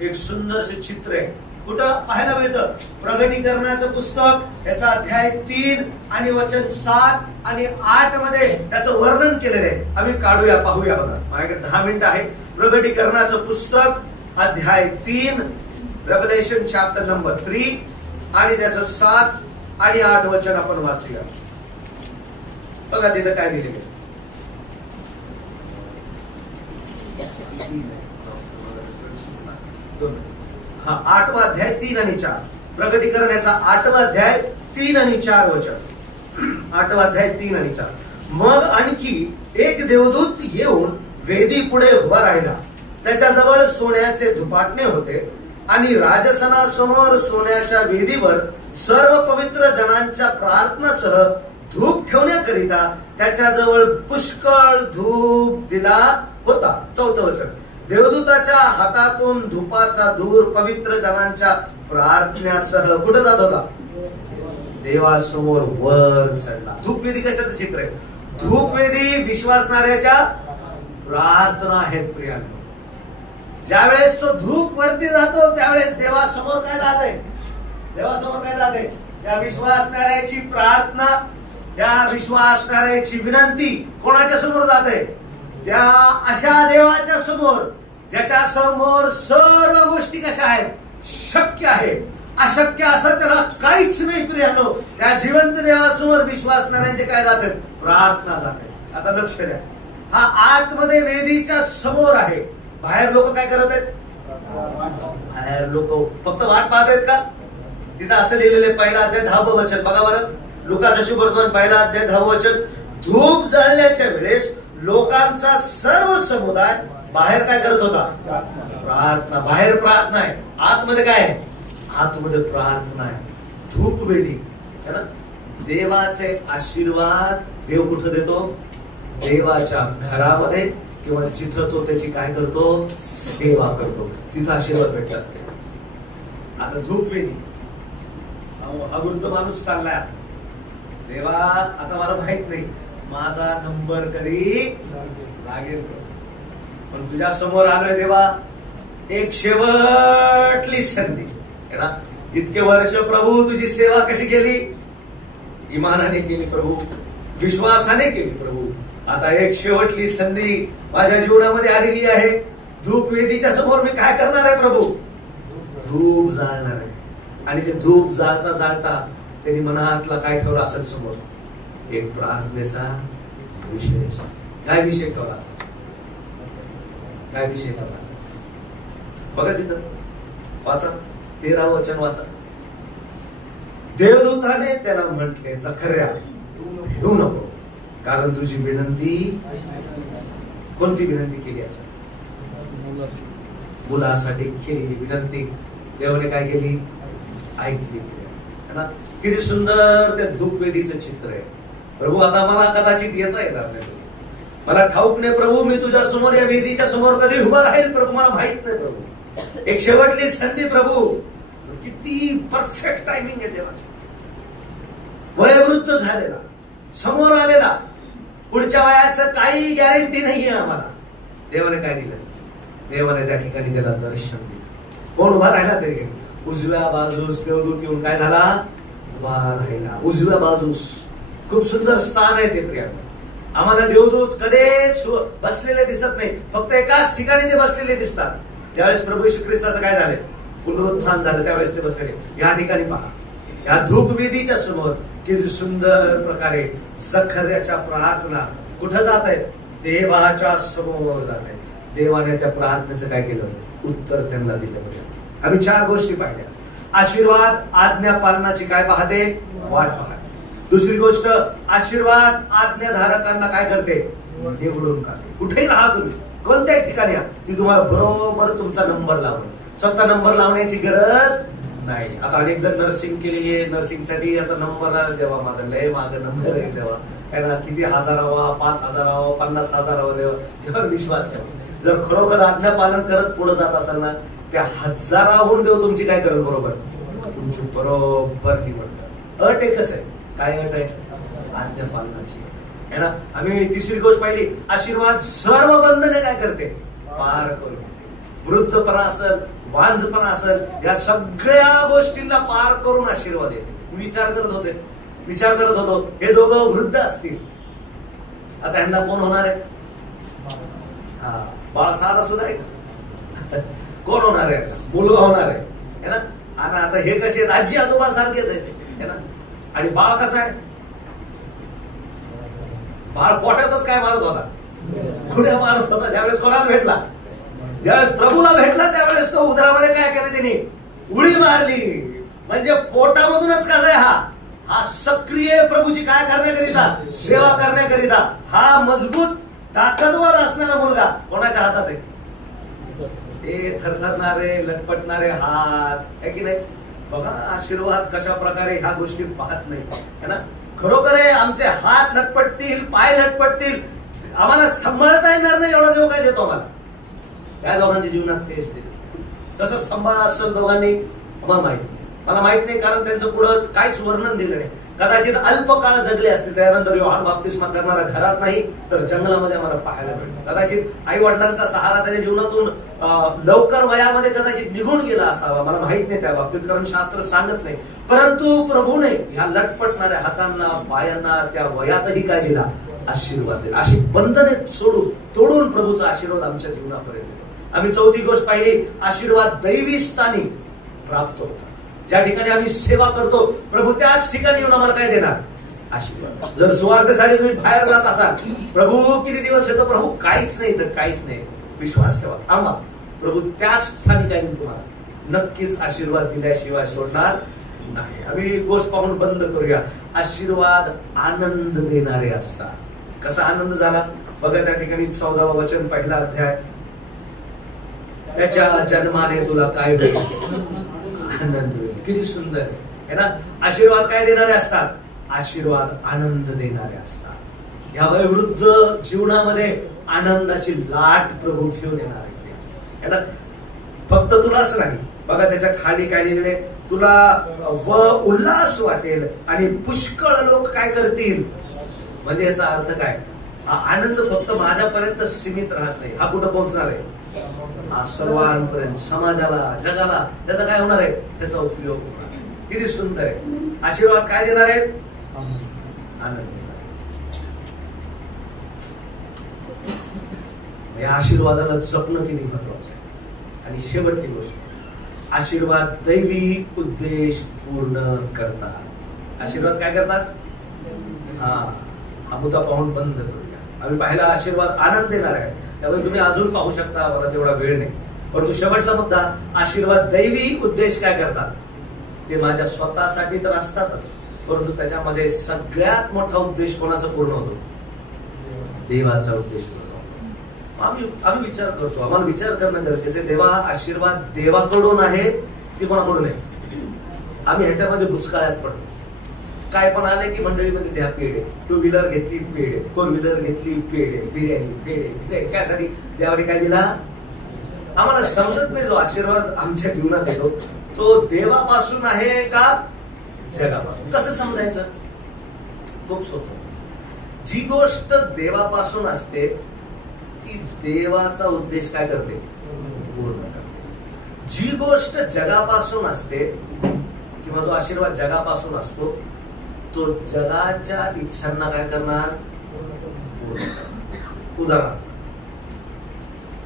एक सुंदरसे चित्र आहे. कुठं पाहायला मिळतं? प्रगटीकरणाचं पुस्तक याचा अध्याय 3 आणि वचन 7 आणि 8 मध्ये त्याचं वर्णन केलेलं आहे. आम्ही काढूया, पाहूया. बघा माझ्याकडे 10 मिनिटं आहे. प्रगटीकरणाचं पुस्तक अध्याय 3, रेव्हलेशन चॅप्टर नंबर 3 आणि त्याचं 7 आणि 8 वचन आपण वाचूया. बघा तिथं काय दिलेलं आहे. हा 8वा अध्याय 3 आणि 4. प्रगटीकरणाचा 8वा अध्याय 3 आणि 4 वचन. 8वा अध्याय 3 आणि 4. मग आणखी एक देवदूत येऊन वेदी पुढे उभा राहिला. त्याच्याजवळ सोन्याचे धुपाटणे होते आणि राजसनासमोर सोन्याच्या वेदीवर सर्व पवित्र जनांच्या प्रार्थनासह धूप ठेवण्याकरिता त्याच्याजवळ पुष्कळ धूप दिला होता. 4थं वचन. देवदूताच्या हातातून धुपाचा धूर पवित्र जनांच्या प्रार्थनासह कुठं जात होता? देवासमोर वर चढला. धूपवेदी कशाचं चित्र आहे? धूपवेदी विश्वासणाऱ्याच्या प्रार्थना आहेत प्रियांनो. ज्यावेळेस तो धूप वरती जातो त्यावेळेस देवासमोर काय जाते? देवासमोर काय जाते? त्या विश्वासणाऱ्याची प्रार्थना, त्या विश्वासणाऱ्याची विनंती कोणाच्या समोर जाते? त्या अशा देवाच्या समोर ज्याच्या समोर सर्व गोष्टी कशा आहेत? शक्य आहे. अशक्य असं त्याला काहीच नाही प्रियांनो. त्या जिवंत देवासमोर विश्वासणाऱ्यांचे काय जाते? प्रार्थना जाते. आता लक्ष द्या. हा आतमध्ये वेदीच्या समोर आहे. बाहेर लोक काय करत आहेत? बाहेर लोक फक्त वाट पाहत आहेत का? तिथं असं लिहिलेले 1 अध्याय 10 वचन बघा बरं. लुकाचं शुभवर्तमान 1 अध्याय 10 वचन. धूप जळण्याच्या वेळेस लोकांचा सर्व समुदाय बाहेर काय करत होता? प्रार्थना. बाहेर प्रार्थना आहे, आतमध्ये काय आहे? आतमध्ये प्रार्थना आहे, धूपवेदी है ना. देवाचे आशीर्वाद देव कुठं देतो? देवाच्या घरामध्ये किंवा जिथं तो त्याची काय करतो? सेवा करतो, तिथं आशीर्वाद भेटतात. आता धूपवेदी, हा वृद्ध माणूस चाललाय, देवा आता मला माहित नाही माझा नंबर कधी लागेल, पण तुझ्या समोर आलोय देवा, एक शेवटली संधी है ना. इतके वर्ष प्रभू तुझी सेवा कशी केली? इमानाने केली प्रभू, विश्वासाने केली प्रभू. आता एक शेवटली संधी माझ्या जीवनामध्ये आलेली आहे. धूपवेदीच्या समोर मी काय करणार आहे प्रभू? धूप जाळणार आहे. आणि ते धूप जाळता जाळता त्यांनी मनातला काय ठेवला असेल समोर? एक प्रार्थनेचा विषय. काय विषय ठेवला असेल? काय विषय ठेवला असेल? बघा तिथं वाचा, 13 वचन वाचा. देवदूताने त्याला म्हटले, जखर्या ढू नको, कारण तुझी विनंती. कोणती विनंती केली असेल? मुलासाठी केलेली विनंती देवाने काय केली? ऐकली है ना. किती सुंदर त्या धूपवेदीचं चित्र आहे. प्रभू आता मला कदाचित येता येणार नाही, मला ठाऊक नाही प्रभू, मी तुझ्या समोर या वेदीच्या समोर कधी उभा राहील प्रभू, मला माहित नाही प्रभू. एक शेवटली संधी प्रभू. किती परफेक्ट टायमिंग आहे देवाचं. वयोवृद्ध झालेला, समोर आलेला, पुढच्या वयाचं काही गॅरंटी नाहीये आम्हाला. देवाने काय दिलं? देवाने त्या ठिकाणी त्याला दर्शन दिलं. कोण उभा राहिला? तरी उजव्या बाजूस देवदूत येऊन काय झाला? उभा राहिला उजव्या बाजूस. खूप सुंदर स्थान आहे ते प्रिया. आम्हाला देवदूत कधीच बसलेले दिसत नाही, फक्त एकाच ठिकाणी ते बसलेले दिसतात. ज्यावेळेस प्रभू येशू ख्रिस्ताचं काय झालं? पुनरुत्थान झालं, त्यावेळेस ते बसलेले. या ठिकाणी पहा, या धूपवेदीच्या समोर किती सुंदर प्रकारे जखर्याच्या प्रार्थना कुठं जात आहे? देवाच्या समोर जात आहे. देवाने त्या प्रार्थनेचं काय केलं? उत्तर त्यांना दिलं. आम्ही 4 गोष्टी पाहिल्या. आशीर्वाद आज्ञा पालनाची काय पाहते? वाट पाहते. दुसरी गोष्ट, आशीर्वाद आज्ञाधारकांना काय करते? निवडून काढते. कुठेही राहा तुम्ही, कोणत्याही ठिकाणी ती तुम्हाला बरोबर तुमचा नंबर लावून. स्वतः नंबर लावण्याची गरज नाही. आता अनेक जण नर्सिंग केलेली आहे, नर्सिंगसाठी आता नंबर देवा, माझा लय माग नंबर आहे देवा, त्यांना किती हजारावा, 5,000, 50,000 देवा. देवावर विश्वास ठेवा. जर खरोखर आज्ञा पालन करत पुढे जात असाल ना, त्या 1000हून देव तुमची काय करेल? बरोबर तुमची बरोबर निवड करेल. अट एकच आहे. काय अट आहे? आज्ञा पालनाची है ना. आम्ही तिसरी गोष्ट पाहिली, आशीर्वाद सर्व बंधने काय करते? पार करून. वृद्धपणा असेल, वांझपणा असेल, या सगळ्या गोष्टींना पार करून आशीर्वाद येते. विचार करत होतो हे दोघं वृद्ध असतील, आता यांना कोण होणार आहे? बाळ साधा सुद्धा आहे. कोण होणार आहे? मुलगा होणार आहे ना. आणि आता हे कसे आहेत? आजी आजोबा सारखेच आहेत ना. आणि बाळ कसं आहे? बाळ पोटातच काय मारत होता? उड्या मारत होता. ज्यावेळेस कोणाला भेटला? ज्यावेळेस प्रभूला भेटला त्यावेळेस तो उदरामध्ये काय केलं? त्यांनी उडी मारली. म्हणजे पोटामधूनच कसं आहे? हा सक्रिय प्रभूची काय करण्याकरिता? सेवा करण्याकरिता. हा मजबूत ताकदवर असणारा मुलगा कोणाच्या हातात आहे? हे थरथरणारे लटपटणारे हात आहे की नाही? बघा आशीर्वाद कशा प्रकारे ह्या गोष्टी पाहत नाही है ना. खरोखर आहे, आमचे हात लटपटतील, पाय लटपटतील, आम्हाला सांभाळता येणार नाही एवढा देव काय देतो आम्हाला. त्या दोघांच्या जीवनात तेच ते कसं सांभाळलं असेल दोघांनी आम्हाला मला माहित नाही, कारण त्यांचं पुढं काहीच वर्णन दिलं नाही. कदाचित अल्प काळ जगले असतील, त्यानंतर योहान बाप्तिस्मा करणारा घरात नाही तर जंगलामध्ये आम्हाला पाहायला मिळतो. कदाचित आई वडिलांचा सहारा त्याच्या जीवनातून लवकर वयामध्ये कदाचित निघून गेला असावा, मला माहित नाही त्या बाबतीत, कारण शास्त्र सांगत नाही. परंतु प्रभूने ह्या लटपटणाऱ्या हातांना पायांना त्या वयातही काय दिला? आशीर्वाद दिला. अशी बंधने तोडून प्रभूचा आशीर्वाद आमच्या जीवनापर्यंत. आम्ही चौथी गोष्ट पाहिली, आशीर्वाद दैवी स्थानी प्राप्त होता. ज्या ठिकाणी आम्ही सेवा करतो प्रभू त्याच ठिकाणी येऊन आम्हाला काय देणार? आशीर्वाद. जर सुवार्थेसाठी तुम्ही बाहेर जात असाल, प्रभू किती दिवस येतो? प्रभू काहीच नाही तर काहीच नाही. विश्वास ठेवा, थांबा, प्रभू त्याच स्थानी काय देईल तुम्हाला. नक्कीच आशीर्वाद दिल्याशिवाय सोडणार नाही. आम्ही गोष्ट पाहून बंद करूया. आशीर्वाद आनंद देणारे असतात. कसा आनंद झाला बघा त्या ठिकाणी 14वा वचन, पहिला अध्याय. त्याच्या जन्माने तुला काय होईल? आनंद होईल. किती सुंदर आहे ना. आशीर्वाद काय देणारे असतात? आशीर्वाद आनंद देणारे असतात. या वयोवृद्ध जीवनामध्ये आनंदाची लाट प्रभू घेऊन येणार आहे ना. फक्त तुलाच नाही, बघा त्याच्या खाली काय लिहिलेले, तुला व उल्हास वाटेल आणि पुष्कळ लोक काय करतील. म्हणजे याचा अर्थ काय? हा आनंद फक्त माझ्यापर्यंत सीमित राहत नाही. हा कुठं पोहोचणार आहे? हा सर्वांपर्यंत, समाजाला, जगाला त्याचा काय होणार आहे? त्याचा उपयोग होणार. किती सुंदर आहे. आशीर्वाद काय देणार आहेत? आनंद. या आशीर्वादाला जपणं किती महत्वाचं आहे. आणि शेवटची गोष्ट, आशीर्वाद दैवी उद्देश पूर्ण करतात. आशीर्वाद काय करतात? हा मुद्दा पाहून बंद करूया. आम्ही पाहिला आशीर्वाद आनंद देणार आहे, त्यामुळे तुम्ही अजून पाहू शकता, मला तेवढा वेळ नाही. परंतु शेवटला मुद्दा, आशीर्वाद दैवी उद्देश काय करतात. ते माझ्या स्वतःसाठी तर असतातच, परंतु त्याच्यामध्ये सगळ्यात मोठा उद्देश कोणाचा पूर्ण होतो? देवाचा उद्देश पूर्ण होतो. आम्ही विचार करतो, आम्हाला विचार करणं गरजेचं आहे. देवा आशीर्वाद देवाकडून आहे की कोणाकडून आहे? आम्ही ह्याच्यामध्ये भुसकाळ्यात पडतो. काय पण आले की मंडळीमध्ये द्या पेढे, 2 व्हीलर घेतली पेढे, 4 व्हीलर घेतली पेढे, बिर्याणी पेढे. त्यासाठी देवाने काय दिला? आम्हाला समजत नाही जो आशीर्वाद आमच्या जीवनात येतो तो देवापासून आहे का जगापासून. कसं समजायचं? खूप सोपं. जी गोष्ट देवापासून असते ती देवाचा उद्देश काय करते? पूर्ण करते. जी गोष्ट जगापासून असते किंवा जो आशीर्वाद जगापासून असतो तो जगाच्या इच्छांना काय करणार? उदाहरण,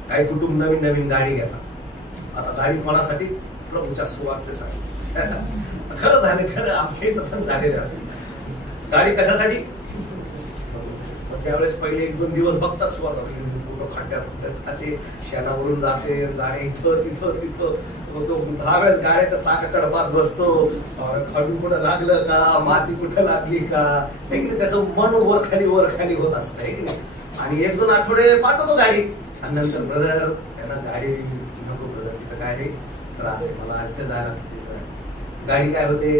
काही कुटुंब नवीन नवीन गाडी घेतात. आता गाडी कोणासाठी? प्रभूच्या सुवार्थेसाठी. खरं झालं, खरं आमच्या इथं पण झालेलं असेल. गाडी कशासाठी? त्यावेळेस पहिले 1-2 दिवस बघतात सुवार्थ, खड्ड्यात शेणावरून जाते, गाडी इथं तिथं 10 वेळेस गाड्याच्या चाका कडपात बसतो, खडू कुठं लागलं का, माती कुठं लागली का, त्याचं मन वर खाली होत असतं आहे की नाही. आणि 1-2 आठवडे पाठवतो गाडी, आणि नंतर ब्रदर त्यांना गाडी नको, ब्रदर तिथं काय त्रास आहे, मला तिथे जायला. गाडी काय होते?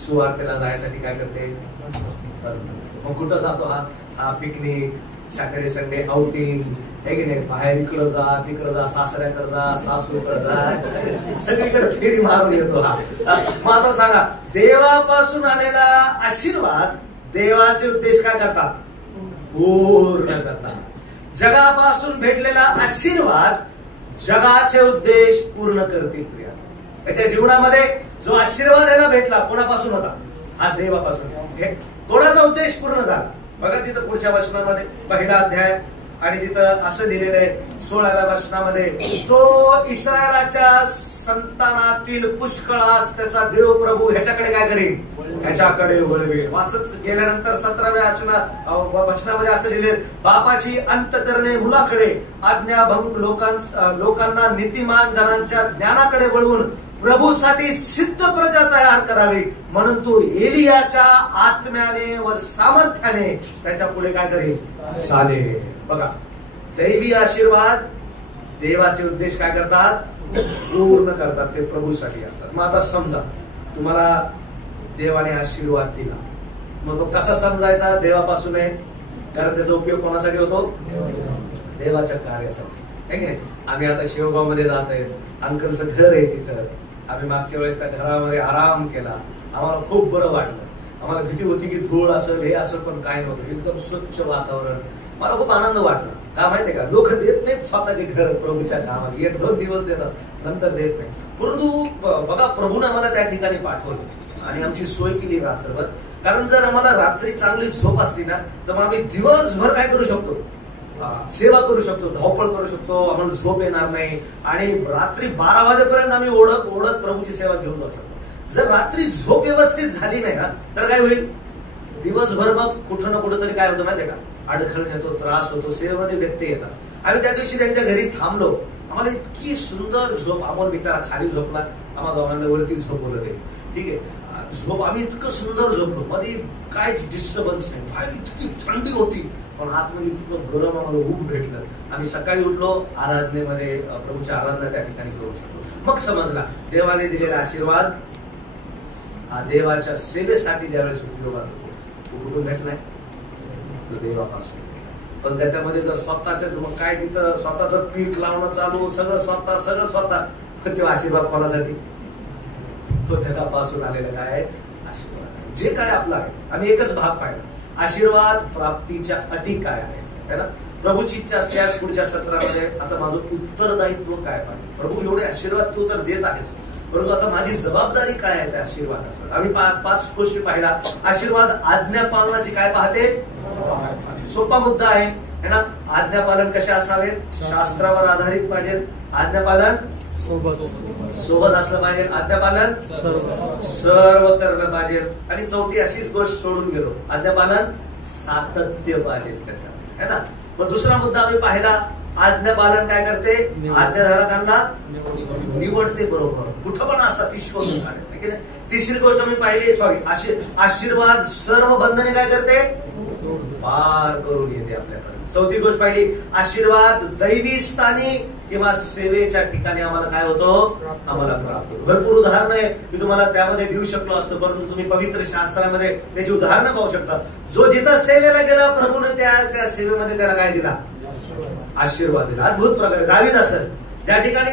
सुवार्थेला जायसाठी काय करते? मग कुठं जातो? हा पिकनिक, सॅटर्डे संडे आउटिंग आहे की नाही. बाहेर इकडं जा, तिकडं जा, सासऱ्याकडे जा, सासूकडे जा, सगळीकडे फेरी मारून येतो. मग आता सांगा, देवापासून आलेला आशीर्वाद देवाचे उद्देश काय करतात? पूर्ण करतात. जगापासून भेटलेला आशीर्वाद जगाचे उद्देश पूर्ण करतील. प्रिया, त्याच्या जीवनामध्ये जो आशीर्वाद याला भेटला कोणापासून होता? हा देवापासून. कोणाचा उद्देश पूर्ण झाला? बघा तिथं पुढच्या वचनामध्ये 1ला अध्याय आणि तिथं असं लिहिलेलं आहे 16व्या वचनामध्ये, तो इस्रायलाच्या संतानातील पुष्कळास त्याचा देव प्रभू ह्याच्याकडे काय करेल? ह्याच्याकडे वळवेल. वाचत गेल्यानंतर 17व्या वचनामध्ये असं लिहिले, बापाची अंत करणे मुलाकडे, आज्ञाभंग लोकांना नीतिमान जणांच्या ज्ञानाकडे वळवून प्रभूसाठी सिद्ध प्रजा तयार करावी, म्हणून तो एलियाच्या आत्म्याने व सामर्थ्याने त्याच्या पुढे काय करेल? चालेल. बघा, दैवी आशीर्वाद देवाचे उद्देश काय करतात? पूर्ण करतात. ते प्रभूसाठी असतात. मग आता समजा तुम्हाला देवाने आशीर्वाद दिला, मग तो कसा समजायचा? देवापासून आहे, कारण त्याचा उपयोग कोणासाठी होतो? देवाच्या कार्यासाठी आहे की नाही. आम्ही आता शेवगाव मध्ये जात आहे, अंकलचं घर आहे तिथं. आम्ही मागच्या वेळेस त्या घरामध्ये आराम केला, आम्हाला खूप बरं वाटलं. आम्हाला भीती होती की धूळ असेल हे असेल, पण काय नव्हतं, एकदम स्वच्छ वातावरण. मला खूप आनंद वाटला. का माहितीये का? लोक देत नाहीत स्वतःचे घर प्रभूच्या कामाला, 1-2 दिवस देतात, नंतर देत नाही. परंतु बघा, प्रभूने आम्हाला त्या ठिकाणी पाठवलं आणि आमची सोय केली रात्रभर. कारण जर आम्हाला रात्री चांगली झोप असली ना, तर मग आम्ही दिवसभर काय करू शकतो? सेवा करू शकतो, धावपळ करू शकतो, आम्हाला झोप येणार नाही आणि रात्री 12 वाजेपर्यंत आम्ही ओढत प्रभूची सेवा घेऊन जाऊ शकतो. जर रात्री झोप व्यवस्थित झाली नाही ना, तर काय होईल? दिवसभर मग कुठं ना कुठं तरी काय होतं माहितीये का? अडखळण येतो, त्रास होतो, सेवेमध्ये व्यत्यय येतात. आम्ही त्या दिवशी त्यांच्या घरी थांबलो, आम्हाला इतकी सुंदर झोप. आम्हाला बिचारा खाली झोपला, आम्हाला दोघांना वरती झोपवलं नाही. ठीक आहे, झोप आम्ही इतकं सुंदर झोपलो, मध्ये काहीच डिस्टर्बन्स नाही. बाहेर इतकी थंडी होती, पण आतमध्ये इतकं गरम आम्हाला ऊब भेटलं. आम्ही सकाळी उठलो, आराधनेमध्ये प्रभूची आराधना त्या ठिकाणी करू शकतो. मग समजला देवाने दिलेला आशीर्वाद हा देवाच्या सेवेसाठी ज्यावेळेस उपयोगात होतो, तो कुठून भेटलाय? तो देवापासून. पण त्याच्यामध्ये जर स्वतःच्या मग काय तिथं स्वतःच पीक लावणं चालू, सगळं स्वतः, तेव्हा आशीर्वाद कोणासाठी? तो जगापासून आलेला काय आशीर्वाद. जे काय आपलं आहे, आम्ही एकच भाग पाहिला, आशीर्वाद प्राप्तीच्या अटी काय आहे ना. प्रभूची इच्छा असल्यास पुढच्या सत्रामध्ये आता माझं उत्तरदायित्व काय पाहिजे. प्रभू एवढे आशीर्वाद तू तर देत आहेस, परंतु आता माझी जबाबदारी काय आहे त्या आशीर्वादात. आम्ही 5 गोष्टी पाहिला. आशीर्वाद आज्ञा पालनाची काय पाहते? सोपा मुद्दा आहे ना. आज्ञापालन कसे असावेत? शास्त्रावर आधारित पाहिजे. आज्ञापालन सोबत असलं पाहिजे. आज्ञापालन सर्व करणं पाहिजे. आणि चौथी अशीच गोष्ट सोडून गेलो, आज्ञापालन सातत्य पाहिजे त्याच्यात, है ना. मग दुसरा मुद्दा आम्ही पाहिला, आज्ञापालन काय करते? आज्ञाधारकांना निवडते बरोबर. कुठं पण असतात ती शोधून काढते. तिसरी गोष्ट आम्ही पाहिली, आशीर्वाद सर्व बंधने काय करते? पार करून येते आपल्याकडे. चौथी गोष्ट पाहिली, आशीर्वाद दैवी स्थानी किंवा सेवेच्या ठिकाणी आम्हाला काय होतो? आम्हाला प्राप्त होतो. भरपूर उदाहरणं आहे, मी तुम्हाला त्यामध्ये देऊ शकलो असतो, परंतु तुम्ही पवित्र शास्त्रामध्ये त्याची उदाहरणं पाहू शकता. जो जिथं सेवेला गेला, प्रभूने त्या सेवेमध्ये त्याला काय दिला? आशीर्वाद दिला. अद्भुत प्रकारे. दावीद असेल ज्या ठिकाणी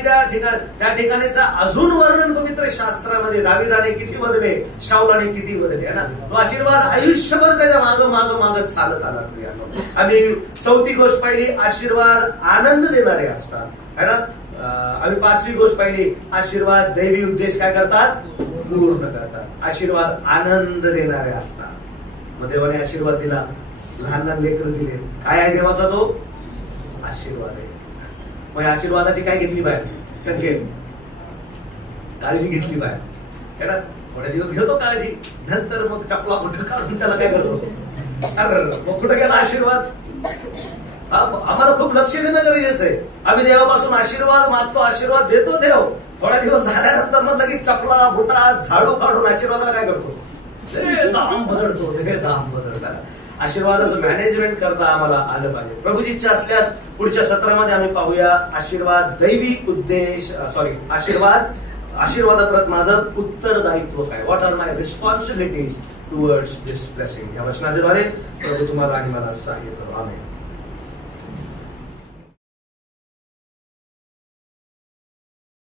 त्या ठिकाणीचा अजून वर्णन पवित्र शास्त्रामध्ये, दावीदाने किती बदले, शाऊलाने किती बदले, है ना. तो आशीर्वाद आयुष्यभर त्याच्या मागं चालत आला. आम्ही चौथी गोष्ट पाहिली, आशीर्वाद आनंद देणारे असतात, है ना. आम्ही पाचवी गोष्ट पाहिली, आशीर्वाद दैवी उद्देश काय करतात? पूर्ण करतात. आशीर्वाद आनंद देणारे असतात. मग देवाने आशीर्वाद दिला, लहान लहान लेकरं दिले. काय आहे देवाचा? तो आशीर्वाद आहे. मग आशीर्वादाची काय घेतली बाहेर? संकेत, काळजी घेतली बाहेर, है ना. थोडे दिवस घेतो काळजी, नंतर मग चपला कुठं काढून त्याला काय करतो? मग कुठं गेला आशीर्वाद? आम्हाला खूप लक्ष देणं गरजेचं आहे. आम्ही देवापासून आशीर्वाद मागतो, आशीर्वाद देतो देव. थोड्या दिवस झाल्यानंतर म्हणलं की चपला बुटा झाडू काढून आशीर्वादाला काय करतो? दाम बदलतो, दाम बदलता. आशीर्वादाचं मॅनेजमेंट करता आम्हाला आलं पाहिजे. प्रभूची इच्छा असल्यास पुढच्या सत्रामध्ये आम्ही पाहूया आशीर्वाद दैवी उद्देश, आशीर्वादाप्रत माझं उत्तरदायित्व काय? What are my responsibilities towards this blessing. या वचनाच्या द्वारे प्रभू तुम्हाला आणि मला सहाय्य करू. आमेन.